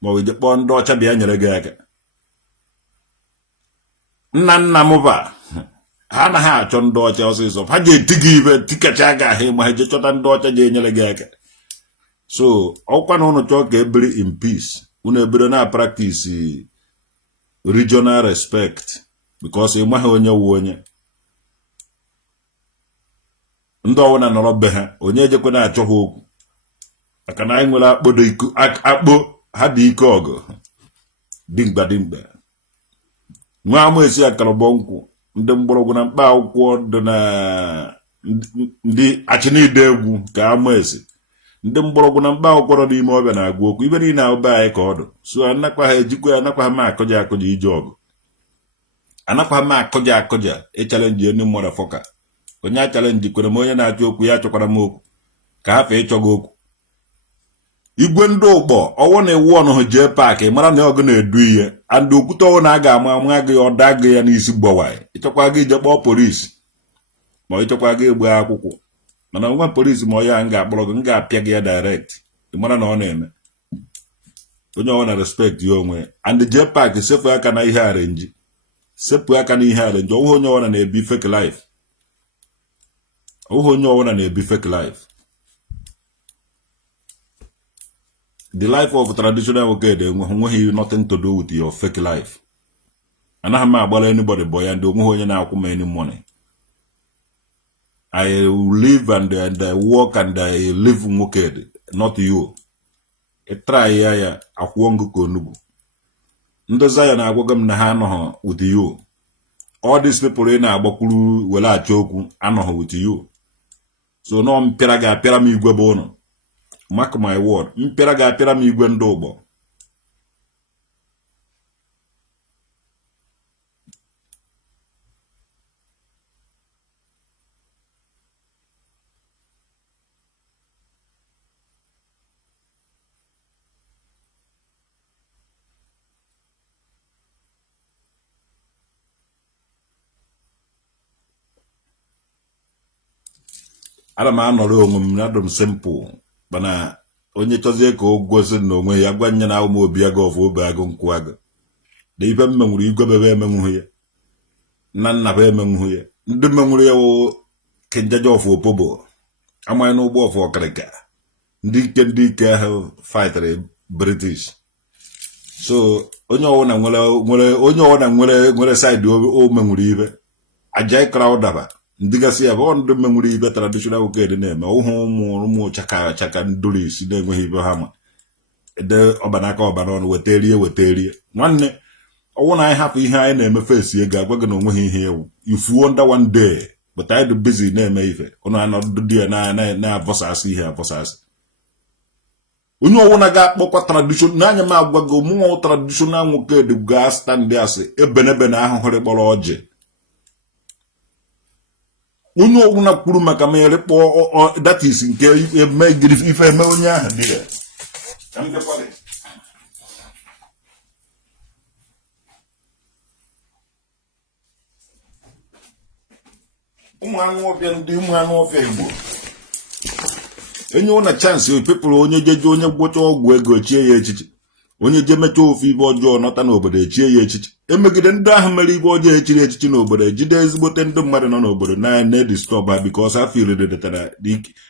ma ọ je kpọọ ndị ọcha bịa nyere gị aka. Nna m ba ha anaghị achọ ndị ọcha ọsịsọ ha ga-eti gị ibe tikacha gị ahụ ma ha je chọta ndị ọcha ga-enyere gị aka. So ọkwa na ụnụ chọọ ka ebiri in peace unu ebido na practice regional respect because ị maghị onye wu onye. Ndị ọwụna nọrọ be ha onye ejekwe na-achọ ha okwu maka na anyị nwere akpọ ha dị ike ọgụ dimkpa nwa ama esi akarọbọ nkwụ ndị mgbọrọgwụ na mkpa akwụkwọ dị na ndị achinide egwu ka ama esi ndị mgbọrọgwụ na mkpa akwụkwọ nọ n'ime ọbịa na-agwa okwu ibe niile ahụ be anyị ka ọ dị. So anakwa ha ejikwa anakwa ha ma akọja ije ọgụ anakwa ha ma akọja ịchalenji ndị motherfucker. Onye a chalenji kwere m onye na-achọ okwu ya achọkwara m okwu ka ha fee ịchọga okwu. Igwe ndị ụgbọ ọwụ na ewu ọnụ Jpac mara na ọgụ na-edu ihe and okwute ọwụ na a ga-ama gị ọda gị ya n'isi gbọwaị ịchọkwa gị ije kpọọ polisi ma ịchọkwa gị egbe akwụkwọ mana nwa polisi ma ọya m ga-akpọrọ gị m ga-apịa gị ya direct ịmara na ọ na-eme. Onye ọwụ na respect ya onwe and Jpac sepụ aka na ihe arenji ọwụ onye ọwụ na-ebi fake life. Ọwụ onye ọwụ na-ebi fake life. The life of traditional Okede enweghị nothing to do with your fake life. Anaghị m agbara anybody boy and onweghị onye na-akwụ m any money. I live and I work and I live Okede, not you. I try ya akwụọ ngụ ka onugbu. Ndị Zion na-agwaga m na ha anọghị with you. All these people ị na-agbakwuru were achọ okwu anọghị with you. So no mpịara ga-apịara m igwe bụ ụnụ. Mark my word, mpịara ga-apịara m igwe ndị ụgbọ. Ana m anọrọ onwe m na adụ m simple mana onye chọzie ka o gosi na onwe ya gwa nye na ahụ m obi agụ ọfụ obe agụ nkwụ agụ na ibe m menwuru igwe bebe emenwuhu ya nna be emenwuhu ya ndị menwuru ya wụ kenjaja ọfụ opobo amaghị n'ụgbọ ọfụ ọkịrịka ndị ike ahụ fightara British. So onye ọwụna nwere side o menwuru ibe aja ịkara ụdaba ndị gasị ya bụ ndị menwuru ibe traditional Okede na-eme ụhụ ụmụ chaka ndụrụ isi na-enweghị ibe ha ma ede ọbanaka ọbana ọnụ weterie nwanne ọwụ na anyị hapụ ihe anyị na-eme fesi ego agwa gị na onweghị ihe ewu ifuo under one day but anyị dị busy na-eme ife ụnụ anọdụ dị ya na-abọsasị ihe abọsasị. Onye ọwụna ga-akpọkwa tradition n'anya m agwa gị ụmụnwụ traditional Okede gaa stand asị ebenebe na ahụhụrị kpọrọ ọjị. Onye ọwụna kwuru maka m yere kpọọ that is nke eme gịrị ife eme onye ahụ dị ya. Igbo enye una chance people onye jeje onye gwocha ọgwụ ego chie ya echichi onye je mecha ofu ibe ọjọọ nọta n'obodo echie ya echichi emegide ndị ahụ mere ibe ọjọọ echiri echichi n'obodo ejide ezigbote ndị mmadụ nọ n'obodo na disturb ha because ha feel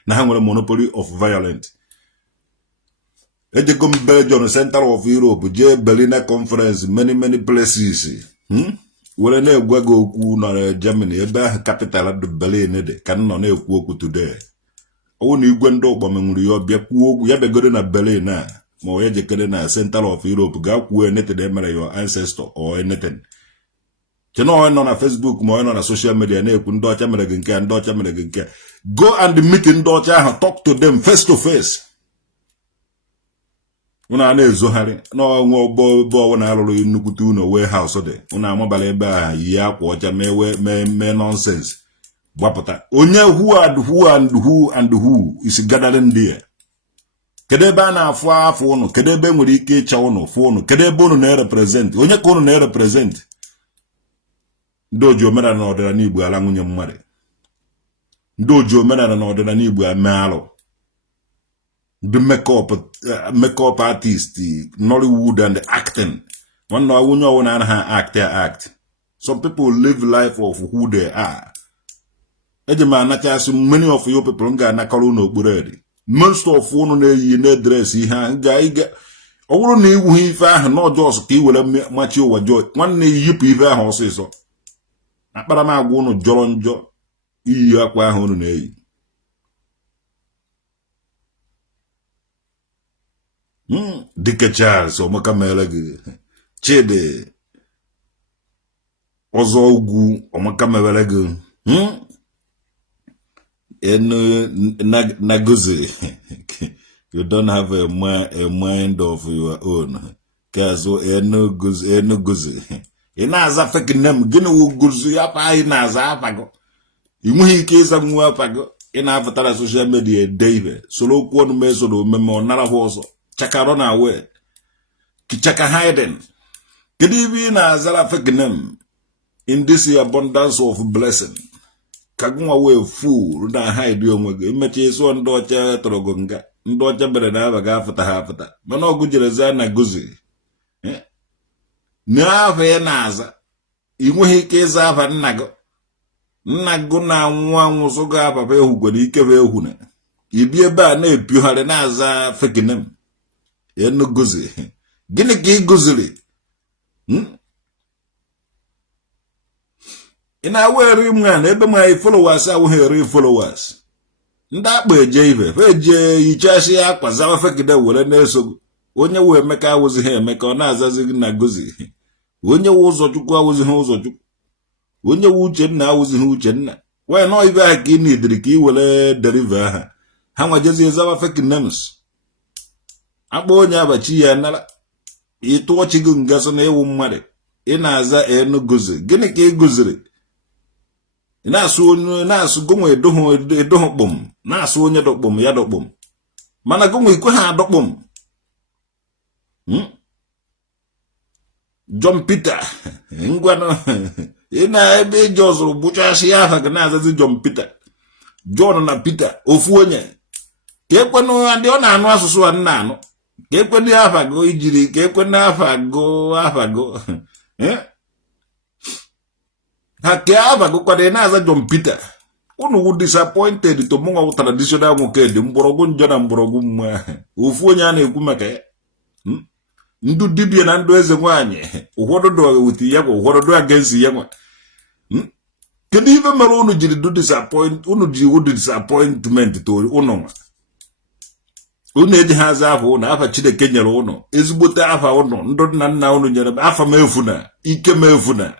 na ha nwere monopoly of violence. Ejego m Belgium, Center of Europe, jee Berlin Conference, many places. Were na-egwa gị okwu na Germany ebe ahụ capital dị Berlin dị ka nọ na-ekwu okwu today. Ọwụ na igwe ndị ụkpọ menwuru ya ọbịa kwuo okwu ya begoro na Berlin a ma ọ ya jekere na Center of Europe gaa kwuo anything emere your ancestor or anything. Chena onye nọ na Facebook ma onye nọ na social media na-ekwu ndị ọcha mere gị nke ndị ọcha mere gị nke. Go and meet ndị ọcha ahụ, talk to them face to face. Una na-ezogharị n'ọnwa ọgbọ na alụrụ nnukwute ụlọ warehouse dị una amabala ebe a yi akwa ọcha mee nonsense gbapụta onye who is gathering there. Kedu ebe a na-afụ afọ ụnụ, kedu ebe nwere ike ịcha ụnụ fụ ụnụ, kedu ebe ụnụ na-represent, onye ka ụnụ na-represent? Ndị oji omenala na ọdịnala Igbo ala nwunye mmadụ, ndị oji omenala na ọdịnala Igbo ame alụ, the makeup artist, Nollywood and acting. One no wunyo wona act. Some people live life of who they are. Ejema na many of you people nga na kalu no buredi. Most of unu na yi na dress ihe ga owuru na iwu ife ahụ no just ka iwere machi ụwa joy. Nwanne yipu ife ahụ ọsịsọ. Akpara ma agwa unu jọrọ njọ iyi akwa ahụ unu na-eyi. Dike Charles omaka mere gị Chidi ọzọ ugwu omaka mere gị Naguzi. You don't have a mind of your own. Kazo Enuguzi. Ị na-aza fake name gịnị wu guzi ya pa ị na-aza afago. Ị nweghị ike ịza nwa afago. Ị na-afatara social media debe solo okwu ọnụ mesoro omeme ọ nara ọzọ. Chakaro na we kichaka hiding. Kedu ibe na azara fake name in this abundance of blessing? Kagwa we fool na hide onwe gị imechi so ndị ọcha torogo nga ndị ọcha bere na aba ga-afụta ha afụta mana ọgụ jereza na gozi na afa na aza inweghị ike ịza afa nna gị na nwa nwụsụ ga papa ehugwere ike be ehuna ibi ebe a na-epiogharị na aza fake name. Enuguzi. Gịnị ka ị gụziri? Ị na-awere mwana ebe ma followers awụghị followers. Ndị akpa eje ibe, eje yichashi akwa zawa fekide were na-eso. Onye wu Emeka awụzighị Emeka ọ na-azazi gị na gozi. Onye wu Ụzọchukwu awụzighị Ụzọchukwu. Onye wu Uchenna awụzighị Uchenna. Wee nọ ibe ahụ ka ị nidiri ka ị were derive aha. Ha nwajezi zawa fake names. Akpa onye abachi ya nara ịtụ ọchị gị ngasị na ewu mmadụ ị na-aza Enuguzi. Gịnị ka ị gụziri? Ị na-asụ onye na-asụ gonwe edohụ kpụm na-asụ onye dọkpụm ya dọkpụm mana gonwe ikwe ha adọkpụm. John Peter ngwanụ ị na-ebe eji ọzụrụ bụchasị ya afa gị na-azazi John Peter John na Peter ofu onye ka ekwenụ ndị ọ na-anụ asụsụ a nna anụ ka ekwenụ afago ijiri ka ekwenụ afago ha ke afago kwade na-aza John Peter. Unu wu disappointed to mụnwa traditional nwoke dị mgbọrọgwụ njọ na mgbọrọgwụ mma ofu onye a na-ekwu maka ya. Ndu dibia na ndu eze nwanyị ụfọdụ dọ witi ya kwa ụfọdụ against ya nwa. Kedu ife mere unu jiri disappointment to unu nwa? Unu eji ha aza afọ unu afa Chineke nyere unu ezigbote afa unu ndụ nna unu nyere afa mefuna ike mefuna.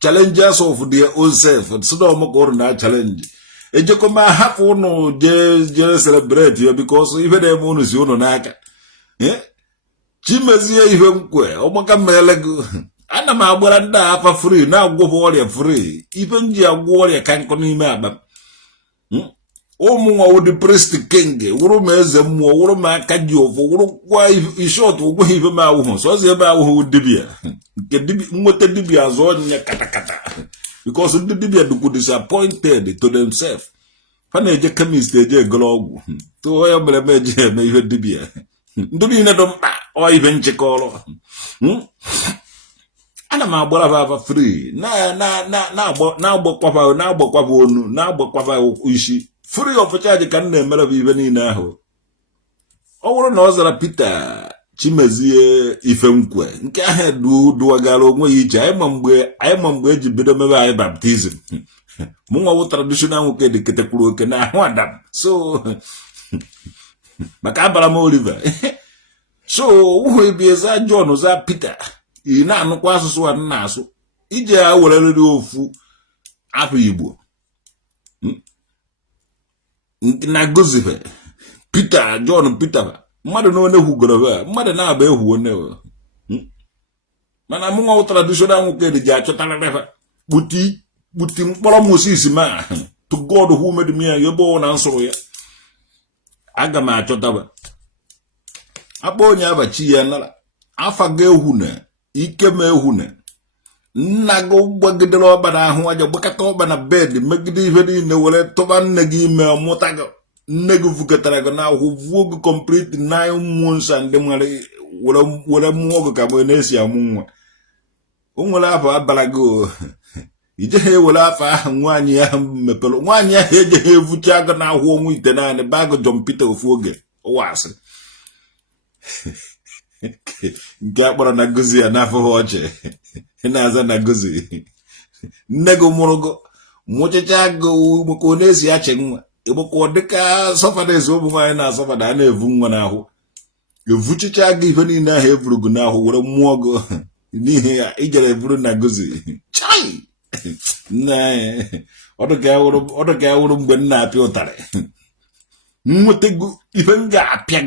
Challenges of their own self so na ọmụka unu na challenge ejekoma hapụ unu je celebrate ya because ife na-eme unu si unu n'aka. Chimezie ihe nkwe ọmụka mmele gị ana m agbara ndị afa free na-agwọpụ ọrịa free ife nji agwọ ọrịa ka nkọ n'ime akpa. Ụmụ nwa wụ the priest king wụrụ m eze mmụọ wụrụ m aka ji ofu wụrụ kwa ishọt ụgwọ ife m awụhụ sọzi ebe awụhụ dibia nke nweta dibia azụ onye katakata because ndị dibịa dukwu disappointed to themselves. Ha na-eje chemist eje egolo ọgwụ to onye mere m eji eme ihe dibịa ndị niile dị mkpa ọ ibe nchịkọrọ ana m agbara ava free na-agbakwaba onu na-agbakwaba isi free of charge ka m na-emere bụ ibe niile ahụ. Ọ bụrụ na ọ zara Peter Chimezie Ifenkwe nke ahụ duwagara onwe ya iche. anyị ma mgbe eji bido mebe anyị baptizim mụ nwa wụ traditional nwoke dị ketekwuru oke na ahụ Adam so maka abara m Oliver so ụhụ ebie za John za Peter ị na-anụkwa asụsụ a na-asụ ije ya wererịrị ofu afọ Igbo na gozife Peter John Peter mmadụ na onye hugoro mmadụ na-aba ehu onye mana mụ nwa traditional nwoke dị ji achọtarịrịfa kputi mkpọrọ Moses ma to God who made me ebe ọ na nsụrụ ya aga m achọtaba akpa onye abachi ya nara afa ga ehu na ike ma ehu na nna gị gbagidere ọbara ahụ aja gbakọta ọba na bed megide ihe niile were tụba nne gị ime ọmụta gị nne gị vukọtara gị n'ahụ vuo gị complete 9 months and were mmụọ gị ka mgbe na-esi amụ nwa o nwere afọ abara gị ijeghị ewere afọ ahụ nwaanyị ahụ mepere nwaanyị ahụ ejeghị evuchi agụ n'ahụ onwe ite naanị bagụ John Peter ofu oge ụwa asịrị nke akpọrọ na gozi ya n'afọ ha ọchị na-aza na gozi nne gị mụrụ gị mụchacha gị maka ọ na-esi achị nwa ịgbakọ dịka sọfada eze ụmụ nwaanyị na-asọfada a na-evu nwa n'ahụ evuchicha gị ihe niile ahụ evuru gị n'ahụ were mmụọ gị n'ihi ya ijere eburu na gozi chai nne anyị ọdụ ka ya wụrụ mgbe m na-apịa ụtarị nwetago ife m ga-apịa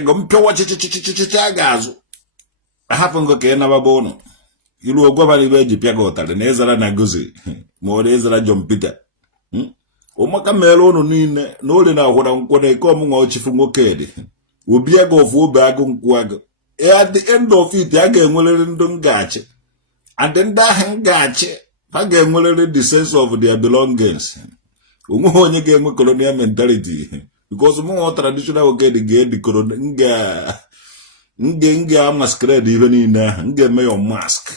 gị mpịawa chichichichichichi a ga-azụ ahapụ ngụ ka ị nababa ụnụ iruo gwabara ibe eji pịa gị ụtarị na ịzara na gozi ma ọ na ịzara John Peter ụmaka mere ụnụ niile na ori na ahụra nkwụ na eke ọmụnwa ochifu nwoke dị obia gị ofu obe agụ nkwụ agụ at the end of it a ga-enwerịrị ndị ngaghachi and ndị ahụ ngaghachi ha ga-enwerịrị the sense of their belongings. Onweghị onye ga-enwe colonial mentality because mụnwa traditional nwoke dị ga-edikọrọ nga masquerade ihe niile ahụ ga-eme your mask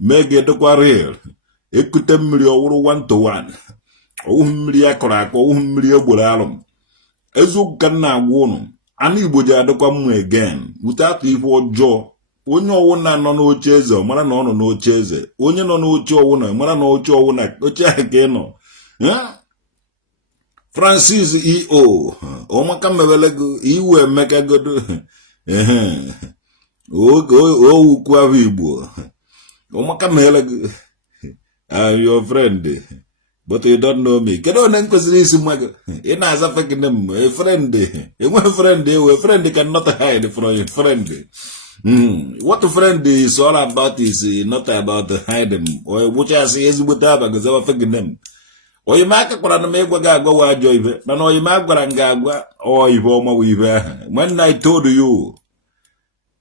mee ga-edekwa real ekute mmiri ọwụrụ 1 to 1 ọwụhụ mmiri akọrọ akọ ọwụhụ mmiri egboro alụm eziokwu ka m na-agwa ụnụ anụ Igbo ji adịkwa mma again wute atụ ihe ọjọọ onye ọwụna nọ n'oche eze ọ mara na ọ nọ n'oche eze onye nọ n'oche ọwụna mara na oche ọwụna oche ahụ ka ị nọ Francis EO ọmaka mebele gị iwu emeka godo owukwu ahụ Igbo ọmaka mebele gị I'm your friend but you don't know me. Kedu onye nkwesịrị isi mma gị ị na-aza fake name a friend enwe friend ewe friend cannot hide from your friend. What a friend is all about is not about hiding or which I say ezigbote aba gị zawa fake name. Oyi ma aka kwara na m ịgwa gị agwa wa ajọ ibe mana oyi ma gwara m gị agwa ọ ibe ọma wa ibe ahụ. When I told you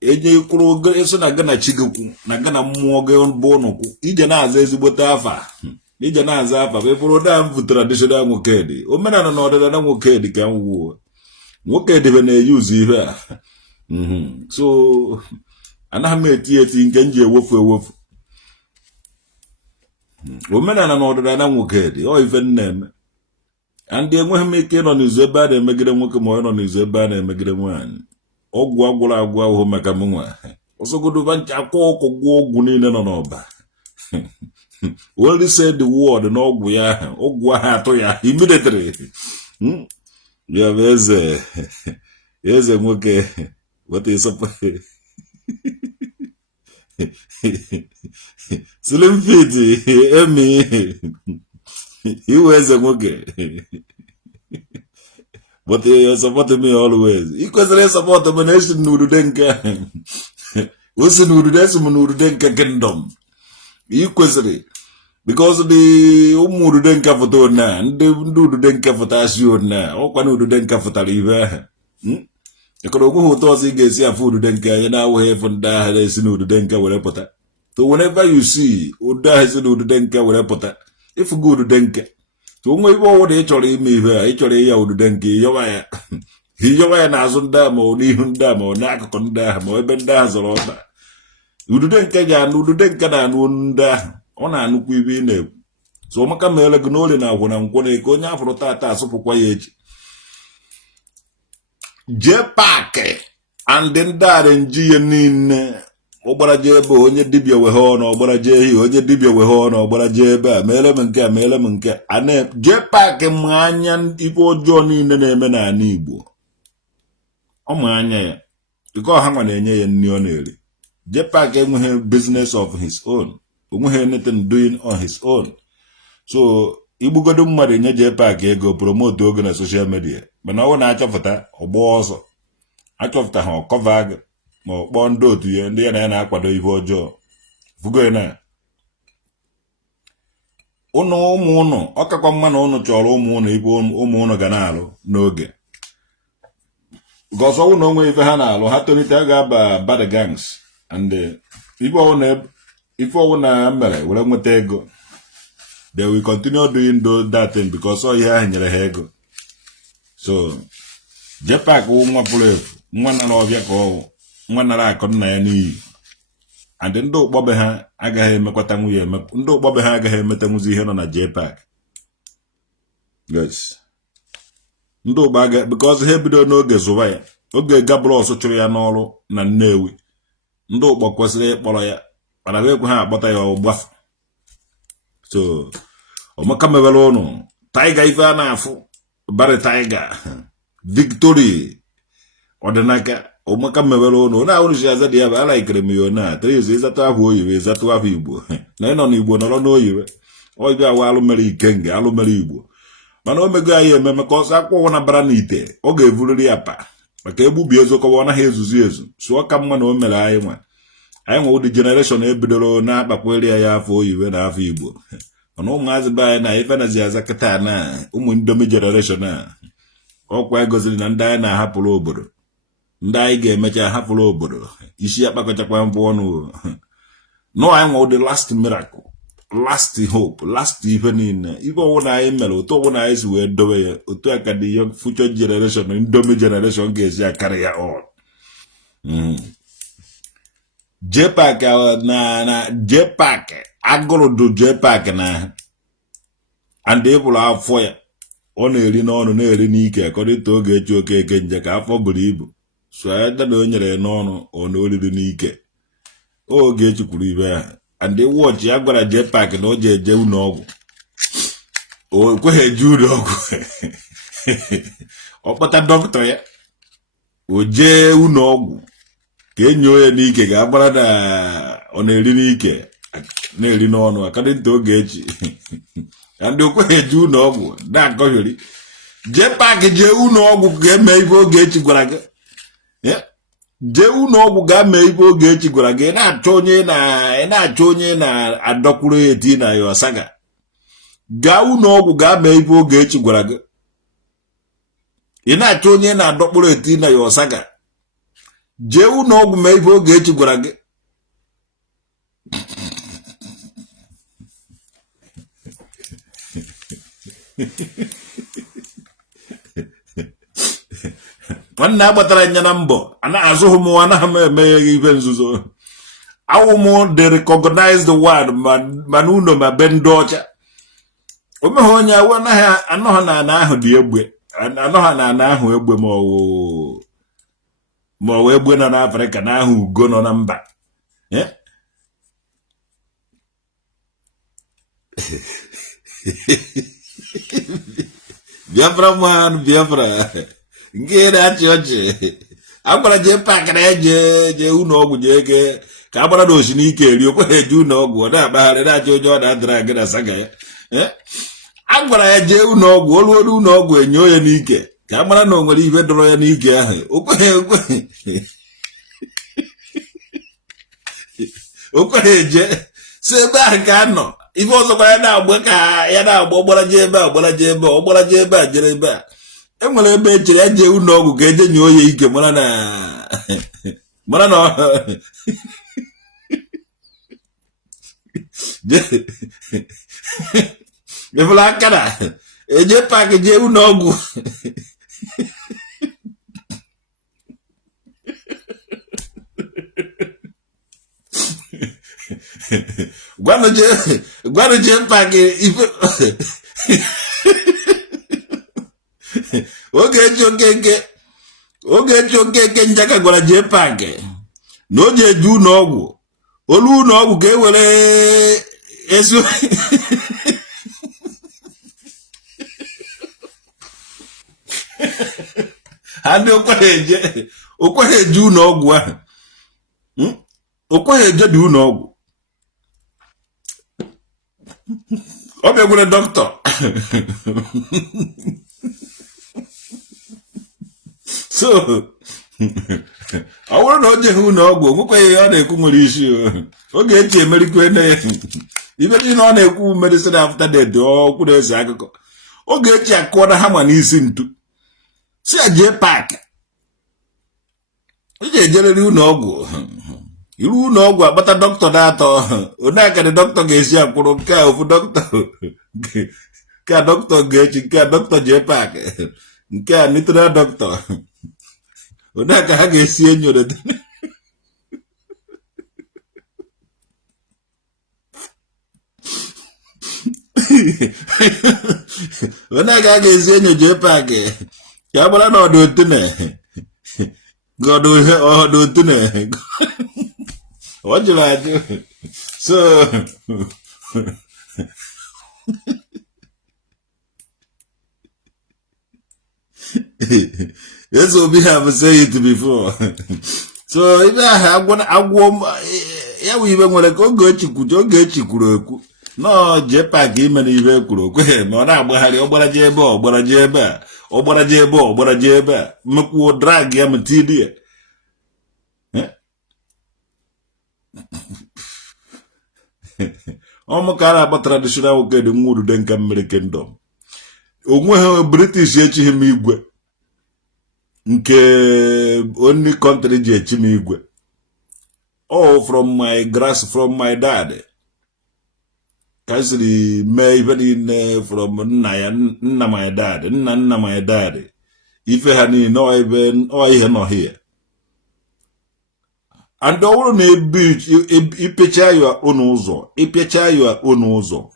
enye kwuru eso na gị na chi gị kwu na gị na mmụọ gị bụ ụnụ ije na-aza ezigbote afa ije na-aza afa bụ bụrụ da m bụ traditional nwoke dị omenala na ọdịnala nwoke dị ka m wuo nwoke dịbe na-eyuzu ihe a so anaghị m eti nke m ji ewofu omenala na ọdịnala nwoke dị ọ ife na-eme ndị enweghị m ike ịnọ n'izu ebe a na-emegide nwoke ma ọ nọ n'izu ebe a na-emegide nwaanyị ọgwụ agwụrụ agwụ ahụhụ maka m nwa ọsọgodo bancha akwa ọkụ gwụ ọgwụ niile nọ n'ọba only said the word n'ọgwụ ya ọgwụ ahụ atụ ya immediately ya bụ eze nwoke what is up slim fit emi iwe eze nwoke but you support me always. You kwesịrị support me na esi n'urude nke o si n'urude esi m n'urude nke kingdom. You kwesịrị because the ụmụ urude nke foto na ndị urude nke foto asị na ọkwa na urude nke fotara ibe ahụ ekọrọ ogwe ụtọ ọzọ ị ga-esi afụ urude nke anyị na-awụghị efu ndị agha na-esi n'urude nke were pụta So whenever you see Uda has to do the denka with a pota, if you go to denka, so when we go to HRE me here, HRE would denki, Yawaya. He Yawaya Nazundam or Nihundam or Nakondam or Bendaz or Oda. Udu denka and Udu denka and Unda on a nuki name. So Makamela Gnoli now when I'm going to go now for Tata so quiet. Jpac and then that and Gianin. Obara jebe onye dibia we ho na obara je onye dibia we ho na obara jebe mele menke ane Jpac manya ife ojo niile na-eme na ana Igbo o manya ya iko ha nwa na-enye ya nni ọ na-eri Jpac enweghị business of his own onweghị anything doing on his own so igbugodo mmadụ enye Jpac ego promote oge na social media mana ọ na-achọpụta ọgba ọsọ achọpụta ha cover ma kpọọ ndị otu ya ndị ya na ya na-akwado ihe ọjọọ fugo na ụmụ ụnụ ọkakwa mma na ụnụ chọrọ ụmụ ụnụ ibe ụmụ ụnụ ga na-alụ n'oge gọsọ ụnụ onwe ife ha na-alụ ha tonite ga-aba bad gangs and ife ọwụ na mere were nweta ego they will continue doing that thing because ọ ihe ahụ nyere ha ego so Jpac nwa pụrụ efu nwa nara ọbịa ka ọwụ nwa nara akụ nna ya n'iyi and ndị ụkpọbe ha agaghị emekwata nwunye ndị ụkpọbe ha agaghị emetanwuzi ihe nọ na Jpac yes ndị ụkpọ aga because ha ebido n'oge zụwa ya oge Gabrọs chụrụ ya n'ọrụ na Nnewi ndị ụkpọ kwesịrị ịkpọrọ ya mana ha ekwe ha akpọta ya ọgbafu so ọmaka mebere ụnụ Tiger ife a na-afụ Barry Tiger Victory ọdịnaka ụmụaka mmewere ụnụ na ahụrụchi aza dị ya bụ ala ikere m yo na terizi ịzatụ ahụ oyiwe ịzatụ ahụ Igbo na ịnọ n'Igbo nọrọ n'oyiwe oyibe awụ alụmere ikenge alụmere Igbo mana o mego anyị eme ka ọsọ akwụkwọ na bara n'ite ọ ga-evuriri ya pa maka egbubi ezokọwa ọ naghị ezuzu ezu sụọ ka mma na o mere anyị nwa ụdị generation ebidoro na-akpakwere ya afọ oyiwe na afọ Igbo mana ụmụazị be anyị na ife nazi aza kịta na ụmụ ndomi generation a ọkwa egoziri na ndị anyị na-ahapụrụ obodo ndị anyị ga-emecha hapụrụ obodo isi ya kpakọchakwa mbụ ọnụ no anyị nwe ụdị last miracle last hope last ife niile ife ọwụ na anyị mere otu ọwụ na anyị si wee dobe ya otu aka dị young future generation ndomi generation ga-esi akarị ya on Jpac na Jpac agụrụ do Jpac na and ịbụrụ afọ ya ọ na-eri n'ọnụ na-eri n'ike akọdịta oge echi Okeke nje ka afọ buru ibu so ada na o nyere n'ọnụ ọ na oriri n'ike oge echi kwuru ibe ya and watch ya gwara Jpac na o je eje ụlọ ọgwụ o kweghị eje ụlọ ọgwụ ọ kpọta dọkịta ya o jee ụlọ ọgwụ ka enyo ya n'ike ga-agbara na ọ na-eri n'ike na-eri n'ọnụ akadịnta oge echi and o kweghị eje ụlọ ọgwụ na-akọghịrị Jpac jee ụlọ ọgwụ ga-eme ibe oge echi gwara gị jee ụlọ ọgwụ ga-eme ibe oge echi gwara gị na-achọ onye na-adọkwuru eti na ya ọsaga gaa ụlọ ọgwụ ga-eme ibe oge echi gwara gị ị na-achọ onye na-adọkpụrụ eti na ya ọsaga jee ụlọ ọgwụ mee ibe oge echi gwara gị nwanne agbatara anya na mbọ azụghị m anaghị m emegheghị ibe nzuzo awụ m the recognized one mana ụlọ ma be ndị ọcha omeghe onye awe anaghị anọghị na ana ahụ dị egbe anọghị na ana ahụ egbe ma ọ wee egbe nọ n'Afrịka na ahụ ugo nọ na mba Biafra man Biafra nke na-achị ọchị agbara Jpac na eje ụlọ ọgwụ jee ke ka agbara na osi n'ike eri okweghị eje ụlọ ọgwụ ọ na-akpagharị na-achị onye ọ na-adịra agị na saga ya agwara ya jee ụlọ ọgwụ oluolu ụlọ ọgwụ enyo ya n'ike ka agbara na o nwere ife dọrọ ya n'ike ahụ okweghị eje si ebe ahụ ka anọ ife ọzọkwa ya na-agba ka ya na-agba ọgbaraje ebe a ọgbaraje ebe a jere ebe a enwere ebe echere ya jee ụlọ ọgwụ ka eje nye oye ike mara na Ifụla aka na Jpac jee ụlọ ọgwụ gwanụ Jpac ife Ogechi Okeke Njaka gwara Jpac na o ji eje ụlọ ọgwụ olu ụlọ ọgwụ ka e were esu ha ndị okweghị eje ụlọ ọgwụ ahụ okweghị eje dị ụlọ ọgwụ ọ bịagwere dọkịta so ọ bụrụ na o jeghị ụlọ ọgwụ onwekweghị ihe ọ na-ekwu nwere isi oge echi emerikwe na ya ibe niile ọ na-ekwu medicine after death okwu na-ese akụkọ oge echi akụọ na hama n'isi ntu si ya Jpac ị ga-ejerịrị ụlọ ọgwụ iru ụlọ ọgwụ akpata dọkịta na-atọ onye akadị dọkịta ga-esi akwụrụ nke a ofu dọkịta nke a dọkịta ga-echi nke a dọkịta Jpac nke a nitere dọkịta onye aka ha ga-esi enyore onye aka ha ga-esi enyo Jpac ka a gbara na ọdụ otune ọdụ otune ọ jụrụ ajụ so yes, Obi have said it before. So if I have one, I won't. Yeah, we even want to go get you kuru. No, Jpac even even kuru. No, na bahari obara jeba. Mku drag ya mtidi. Omukara ba traditional okay the nguru denka American dom. Onwe British echi him igwe. Nke only country ji echi m igwe. Oh, from my dad. Kasiri me even in from nna my dad. Nna my dad. Ife ha ni no even ihe no here. And all na beach ipecha your own ụzọ. Ipecha your own ụzọ.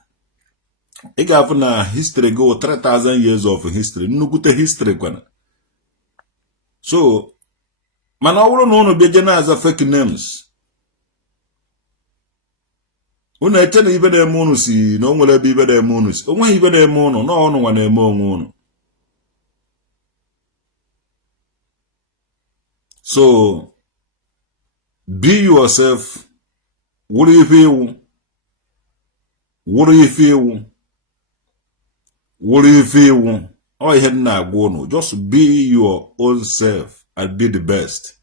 Ị ga-afụ na history go 3000 years of history. Nnukute history kwana. So, mana ọ bụrụ na unu bịa na-aza fake names. Unu eche na ibe na-eme unu si na o nwere ebe ibe na-eme unu si. O nweghị ibe na-eme unu, na ọnụ nwa na-eme onwe unu. So, be yourself. Wụrụ ife iwu. Wụrụ ife iwu. Wụrụ ife iwu. Ọ ihe na-agwa unu. Just be your own self and be the best.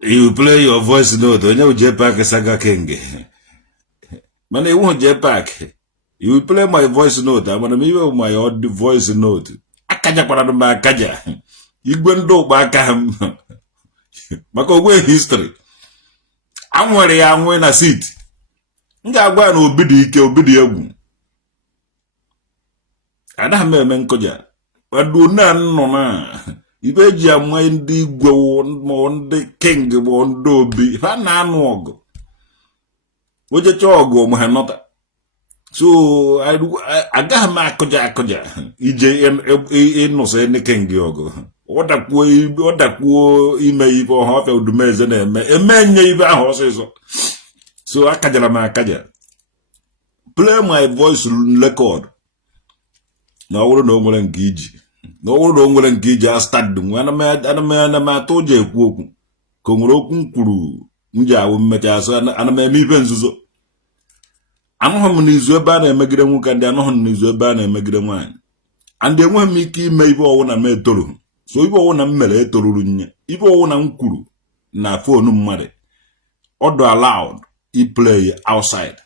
You play your voice note. Onye u Jpac saga king. Mana iwu Jpac. You play my voice note. Amana m iwe my odd voice note. Akaja kwaradu m akaja. Igwe ndị ụkpa aka m. Maka ogwe history. Anwere ya anwe na seat. M ga-agwa na obi dị ike, obi dị egwu. Anaghị m eme nkọja. Wadu na nnọ na. Ibe eji ama ndị igwe ma ndị king bụ ndị obi. Ha na-anụ ọgụ. Ojecha ọgụ ma ha nọta. So, agaghị m akọja. Ije ịnụsa ndị king ọgụ. Ọ dakwuo ime ibe ọha ọfịa udumeze na-eme. Eme nye ibe ahụ ọsịsọ. So akajara m akaja. Play my voice record. Na ọwụrụ na o nwere nke iji. Na ọwụrụ na o nwere nke iji astad nwe. Ana m atụ ụjọ ekwu okwu. Ka o nwere okwu m kwuru m ji awụ mmecha asụ ana m eme ibe nzuzo. Anụghị m n'izu ebe a na-emegide nwoke ndị anụghị m n'izu ebe a na-emegide nwaanyị. And enweghị m ike ime ibe ọwụ na m etoru. So ibe ọwụ na m mere etoruru nye. Ibe ọwụ na m kwuru na fonu mmadụ. Order allowed. He play outside.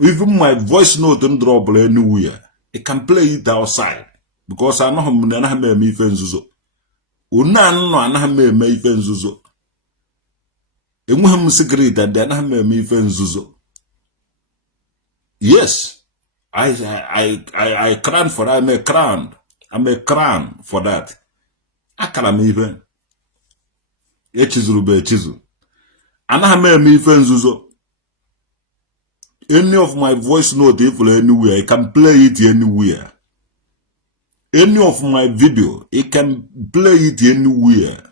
Even my voice note and drop anywhere. I can play it outside. Because I know how many ife nzuzo. Una no anaghị m eme ife nzuzo. enweghị secret and then I'm a ife nzuzo. Yes, I crown for that. I'm a crown for that. Akara m ife echizuru be echizu. Anaghị m ife nzuzo. Any of my voice note if anywhere, I can play it anywhere. Any of my video, I can play it anywhere.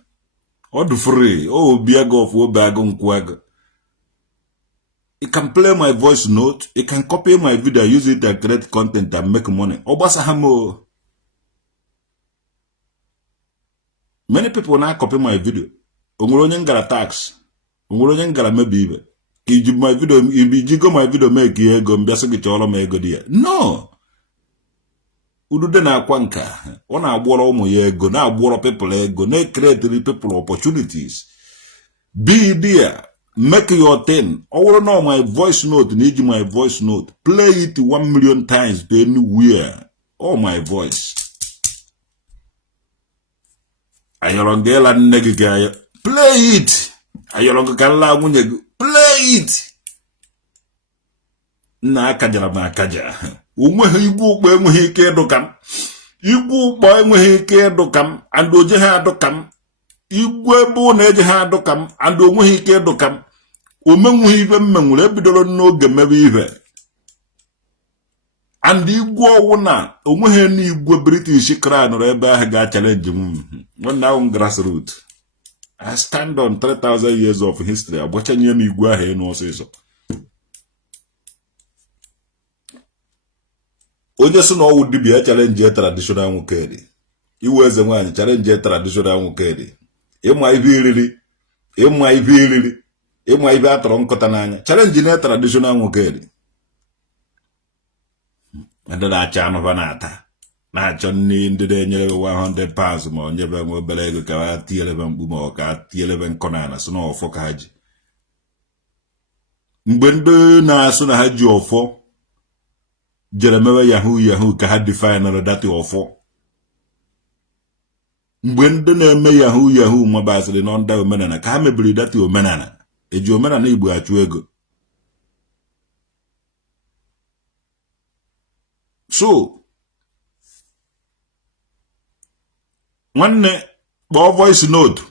All free. Oh, bag of bag on quag. You can play my voice note. You can copy my video, use it to create content and make money. Obasahamo. Many people now copy my video. Umuronyen gara tax. Umuronyen gara maybe. If my video, if you go my video, make you go mbiasagi cholo me go dia. No. Udude na kwanka. Ona abworo umu ye go. Na abworo people ego. Na create people opportunities. Be there. Make your thing. I want to know my voice note. Need my voice note. Play it 1 million times to anywhere. Oh, my voice. Ayolongela negigaya. Play it. Ayolongala munyegu. Play it. Na akajara ma akaja. Umwehe Igbo ukpo enweghị ike edukam. Igbo ukpo enweghị ike edukam. And oje ha edukam. Igwe bụ na eje ha adụkam and onweghị ike edukam. Omenwughị ibe mmenwure ebidoro n'oge mebe ihe. And Igwe ọwụ na onweghị n'Igwe British crown ebe ahụ ga challenge m. When now grassroots. I stand on 3,000 years of history. Agbachanye m Igwe ahụ enu ọsịsọ. Onye so na ọwụ dibia challenge traditional nwoke dị. Iwe eze nwaanyị challenge traditional nwoke dị. Ịma ibe iriri. Ịma ibe atọrọ nkọta n'anya. Challenge na traditional nwoke dị. Ndị na-acha anụba na-ata. Na-achọ ndị na-enyere 100 pounds ma onyebe nwe obere ego ka ha tielebe mkpu ma ọ ka tielebe nkọ n'ala so na ọfọ ka ha ji. Mgbe ndị na-asụ na ha ji ọfọ jere mewe yahoo ka ha define dati ọfọ. Mgbe ndị na-eme yahoo mabasịrị n'ọnda omenala ka ha mebiri dati omenala. Eji omenala Igbo achụ ego. So, nwanne kpọọ voice note.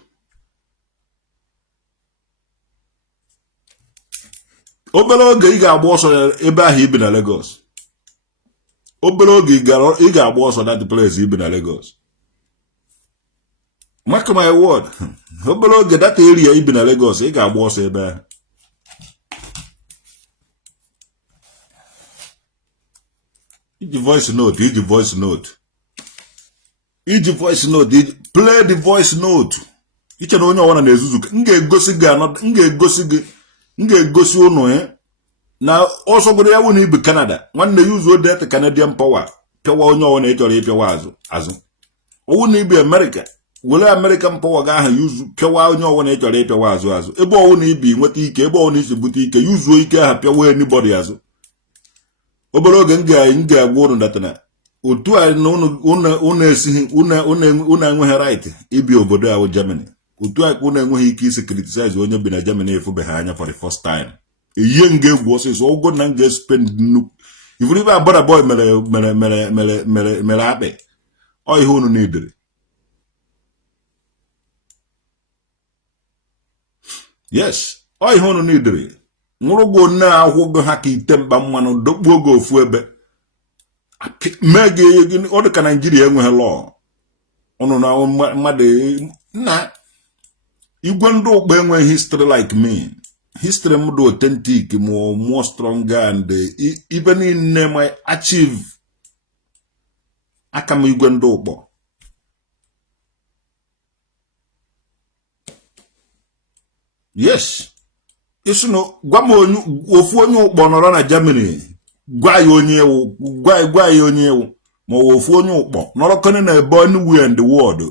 Obere oge ị ga-agba ọsọ ebe ahụ ibi na Lagos. Obere oge ị ga-agba ọsọ that place ibi na Lagos. Mark my word. Obere oge that area ibi na Lagos ị ga-agba ọsọ ebe ahụ. Iji voice note. Play the voice note. Iche na onye ọwana na-ezuzu. M ga-egosi ụnụ na ọsọ gụrụ ya wụ na ibi Canada. Nwanne use that Canadian power. Pịawa onye ọwana ịchọrọ ịpịawa azụ. Owu na ibi America. Wele American power ga aha use pịawa onye ọwana ịchọrọ ịpịawa azụ. Ebe ọwụ na ibi nweta ike, ebe ọwụ na isi bute ike, yuzuo ike aha pịawa anybody azụ. Obere oge m ga-agwa ụnụ datana. Otu a na ụnụ esighị ụnụ enweghị right ibi obodo ahụ Germany. Otu a ka ụnụ enweghị ike isi criticize onye bi na Germany efubeghị anya for the first time. Ihe m ga-egwu ọsịsọ ụgwọ na m ga-spend nnukwu. Ifuru ibe abara boy mere akpị. Ọ ihe ụnụ na-edere. Yes, ọ ihe ụnụ na-edere. Nwụrụgwo na akwụgo ha ka ite mkpa mmanụ dokpuo oge ofu ebe. Mege ọ dị ka Nigeria enweghị law. Ụnụ na mmadụ na Igwe ndị ụkpa enweghị history like me. History m dị authentic, more stronger and ibe niile ma achieve aka m Igwe ndị ụkpọ. Yes. Isu no gwa m ofu onye ụkpọ nọrọ na Germany. Gwa ya onye ewu ma ofu onye ụkpọ nọrọ kene na ebe anywhere in the world.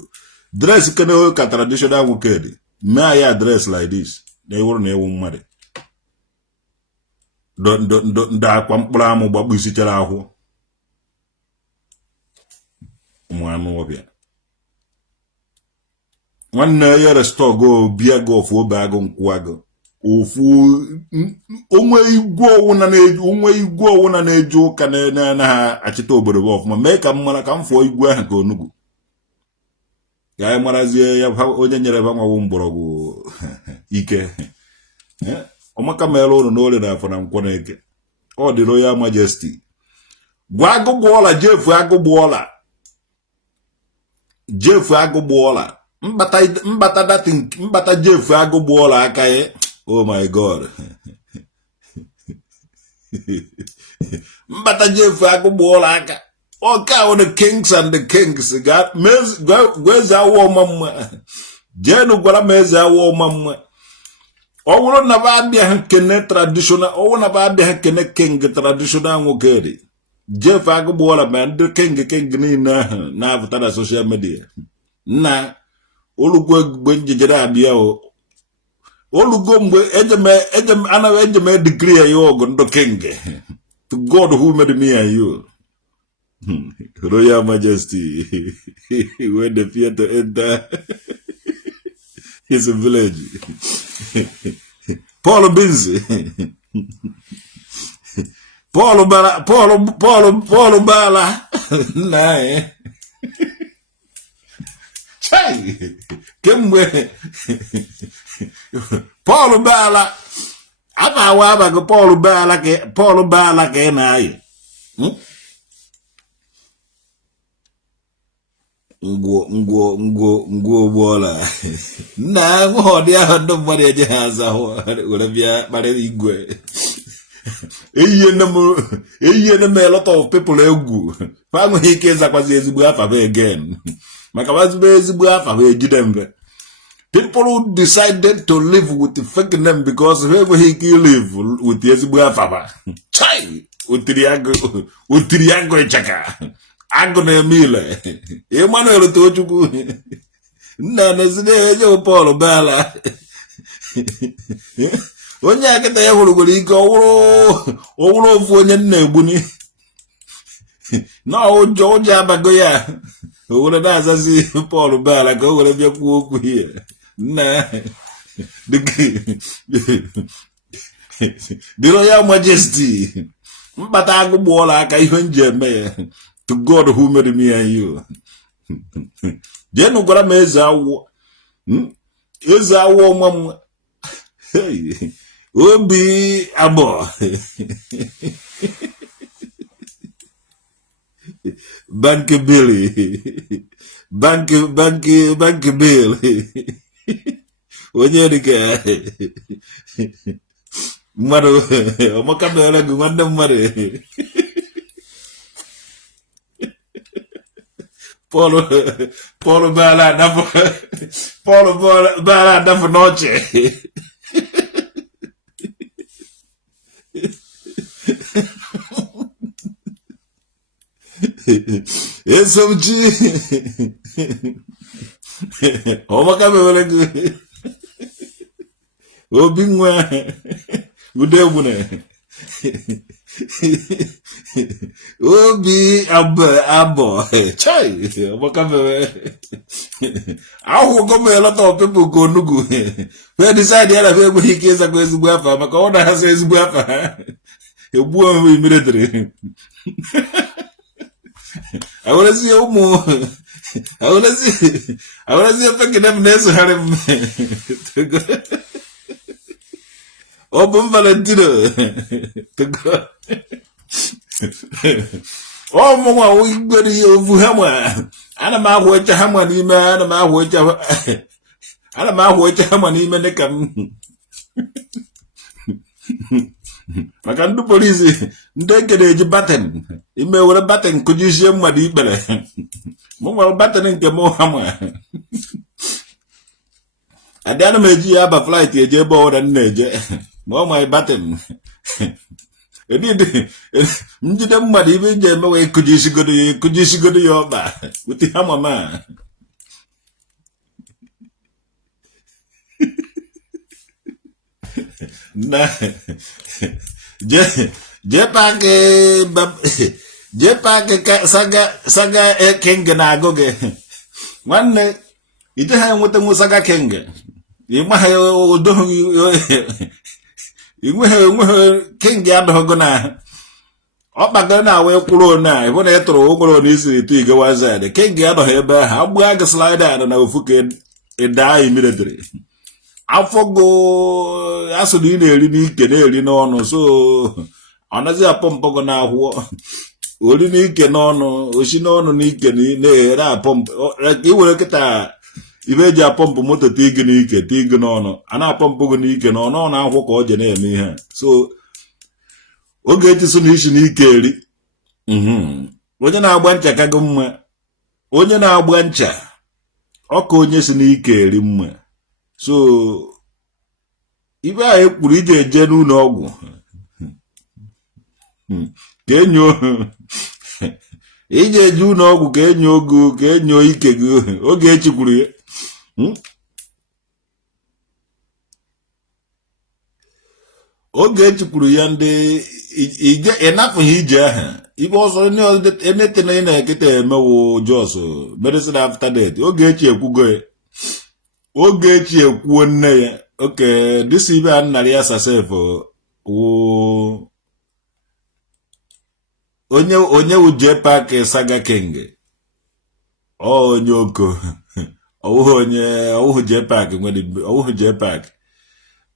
Dress kene ka traditional nwoke dị. Mee ya dress like this. Na ewuru na ewu mmadụ. Ndị akwa mkpụrụ amụ gbagbu isi chara ahụ. Ụmụ anụ ọbịa. Nwanne ya restore go bia go ofu obe agụ nkwụ agụ. ofu onwe igwe ọwụna na-eje ụka na ha achịta obodo bụ ọfụma mee ka m mara ka m fụọ igwe ahụ ka onugwu ka anyị marazie ya onye nyere ebe nwawo mgbọrọgwụ ike ọmaka mere ụlọ n'ole na afọ na nkwọ na eke ọ dị Royal Majesty gwa agụgbụọla jefu agụgbụọla mbata jefu agụgbụọla aka ya. Oh my God. mbata jefu agụgbụọla aka ọka ahụ the kings and the kings gwa eze awọ ọma mma jenu gwara m eze awọ ọma mma ọ bụrụ na ba abịa kene traditional ọ bụrụ na ba abịa kene king traditional nwoke dị jefu agụgbụọla ma ndị king niile ahụ na-apụta na social media na olugo mgbe njijere abịa olugo mgbe ejem degree ya ọgụ ndụ king to God who made me and you. Royal Majesty, when the fear to enter his village. Paul Binzi. Paul Bala. Nah. Chai. Kemwe. Paul Bala. Aba go Paul Bala ke na ayi. Ngwo bola na ngodi ahụ ndụ mmadụ eje ha aza were bịa kpara igwe eyiye na a lot of people egwu fa nweghị ike ịzakwazi ezigbo afa ha again maka wazigbo ezigbo afa ha ejide mbe. People who decided to live with the fake name because ha enweghị ike live with ezigbo afa ha. Chai otiri agụ ịchaka agụ na-eme ile Emmanuel Tochukwu nna na-ezide eje Paul Bala onye akịta ya hụrụgoro ike ọwụrụ ofu onye nna egbuni na ụjọ abago ya o were na-azazi Paul Bala ka o were bịa kwuo okwu ihe nna the Royal Majesty mkpata agụgbụọla aka ihe nji eme ya. To God who made me and you. Jenu gwara m eze awọ mama. Hey. Obi abo. Bank bill. Onye dịka mmadụ ọmaka mere gị nwanne mmadụ. Paul Bala dafa noche. SMG. Omaka mewele Obinwa Udebune. Obi abo chai wakabe awu come a lot of people go nugu we decide ya na we hikeza kwa ezigbo afa maka ọ na hasa ezigbo afa egbu onwe immediately awolezi fake dem neso harem Open Valentino to go. Oh, Mama, we go to you for Hammer. And a man watch a hammer, and a man watch a hammer, and a come. I can do police. Take a button. You may wear a button. Could you see my deep belly? Mama button in the more hammer. I don't know a flight, a jabo and nature. More my button. Njide mmadụ ibe nje emewe kujisigodo ya ọba with the hammer man. Na Jpac saga king na agoge nwanne ite ha enweta nwu saga king ịmaghị udo inweghị king ya adọghị na ọ kpagara na wee kwụrụ na ịbụ na ị tụrụ ụkwụrụ na isiri tu igewazid king ya adọghị ebe ahụ agbụa gị slide na ofu ka ịdaa immediately afọ go asụ na ị na-eri n'ike na-eri n'ọnụ so ọ naghị apọmpụ gị n'ahụ ori n'ike n'ọnụ osi n'ọnụ n'ike na-eghere apọmpụ iwere kịta ibe eji apọmpụ moto tii gị n'ike tii gị n'ọnụ a na-apọmpụ gị n'ike n'ọnụ ọ na-akwụ ka ọ je na-eme ihe so oge echi so na isi n'ike eri onye na-agba ncha ka gị mma onye na-agba ncha ọka onye si n'ike eri mma so ibe ahụ ekpuru ije eje n'ụlọ ọgwụ ka enyo ije eje ụlọ ọgwụ ka enyo ogo ka enyo ike gị oge echikwuru ya oge echikwuru ya ndị ịnapụghị ije aha ibe ọzọ enetena ị na-eketa emewo jos medicine after death oge echi ekwugo ya oge echi ekwuo nne ya oke dịsi ibe a nnara ya sasef wụ onye wu Jpac saga king onye oko ọwụhụ Jpac nwere ọwụhụ Jpac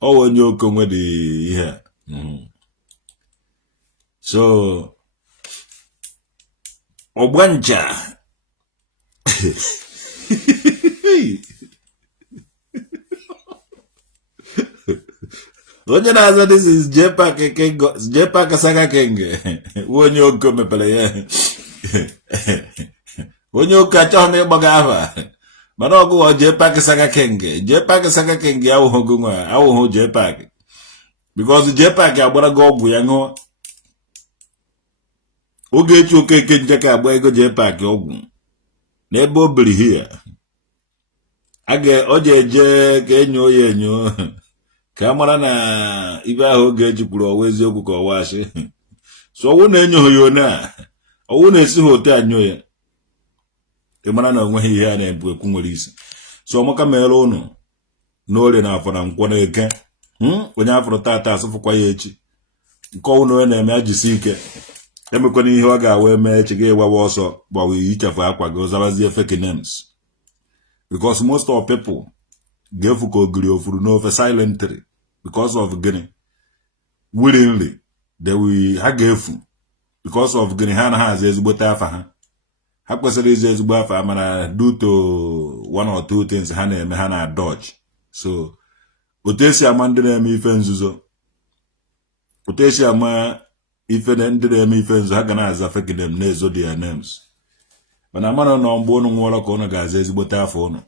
ọwụ onye oko nwere ihe so ọgbancha onye na-aza this is Jpac saga king onye oko mepere ya onye oko achọghị m ịgbaga afa mana ọgụwa Jpac saga king awụghị nwa awụghị Jpac because Jpac agbara gị ọgwụ ya ṅụọ oge echi okeke nje ka agba ego Jpac ọgwụ n'ebe o biri hia ọ ga-eje ka enyo ya enyo ka a mara na ibe ahụ oge eji kwuru ọwa eziokwu ka ọwa asị so ọwụ na-enyoghị ya one a ọwụ na-esi ha ote anyụ ya ị mara na onweghị ihe a na-ebu ekwu nwere isi so ọmaka mere ụnụ n'orie na afọ na nkwọ na eke onye afọrọ tata asụfụkwa ya echi nke ọwụ na onye na-eme ajisi ike emekwana ihe ọ ga-awa eme echi ga-ịgbawa ọsọ gbawa ichefu akwa gị ọzabazie fake names because most of people ga-efu ka ogiri ofuru n'ofe silently because of gịnị willingly ha ga-efu because of gịnị ha anaghị aza ezigbote afa ha kwesịrị izi ezigbo afa mana due to one or two things ha na-eme ha na dodge so otu esi ama ndị na-eme ife nzuzo otu esi ama ife ndị na-eme ife nzuzo ha ga na-aza fake name na-ezo their names mana mara na mgbe ụnụ nwụọrọ ka ụnụ ga-aza ezigbote afa ụnụ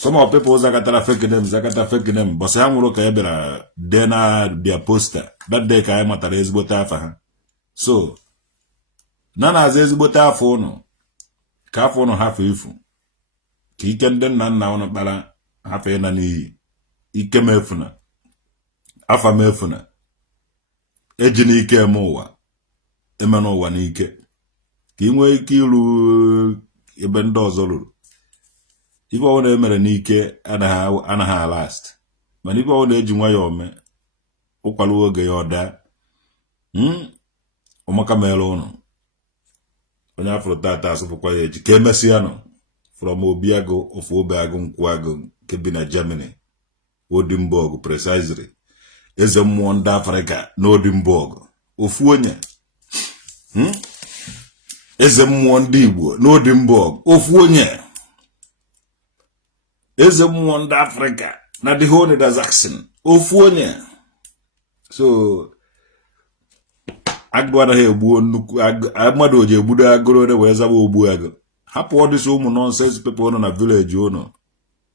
some of people zakatara fake name but ha nwụrụ ka e bịara dee na their poster that day ka anyị matara ezigbote afa ha so na-aza ezigbote afa ụnụ ka afọ ụnụ hafụ ifu ka ike ndị nna nna ụnụ kpara hafụ ịna n'iyi ike mefuna afa mefuna eji n'ike eme ụwa eme n'ụwa n'ike ka ị nwee ike iru ebe ndị ọzọ ruru ibe ọwụna emere n'ike anaghị alast mana ibe ọwụna eji nwa ya ome ụkwalụ oge ya ọda ụmaka mere ụnụ onye afọrọ tata asụpụkwa ya echi ka emesịa nọ from obi agụ ofu obe agụ nkwụ agụ nke bi na Germany Odinburgh precisely eze mmụọ ndị Afrịka na Odinburgh ofu onye eze mmụọ ndị Igbo na Odinburgh ofu onye eze mmụọ ndị Afrịka na the whole Jackson ofu onye so agụ anaghị egbuo nnukwu mmadụ oji egbudo agụrụ onye wee zaba ogbu agụ hapụ ọdịsị ụmụ nonsense people ụnụ na village ụnụ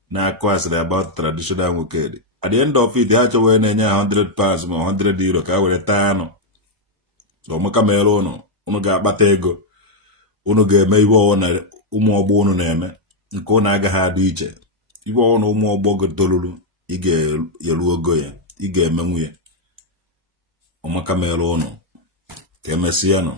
na-akụ asịrị about traditional nwoke dị at the end of it ha chọwee na-enye ha 100 pounds ma 100 euro ka ha were taa anụ so ọmaka mere ụnụ ga-akpata ego ụnụ ga-eme ibe ọwụ ụmụ ọgbọ ụnụ na-eme nke ụnụ agaghị adị iche ibe ọwụ na ụmụ ọgbọ gị toluru ị ga-eru ogo ya ị ga-emenwu ya ọmaka mere ụnụ ka emesịa nọ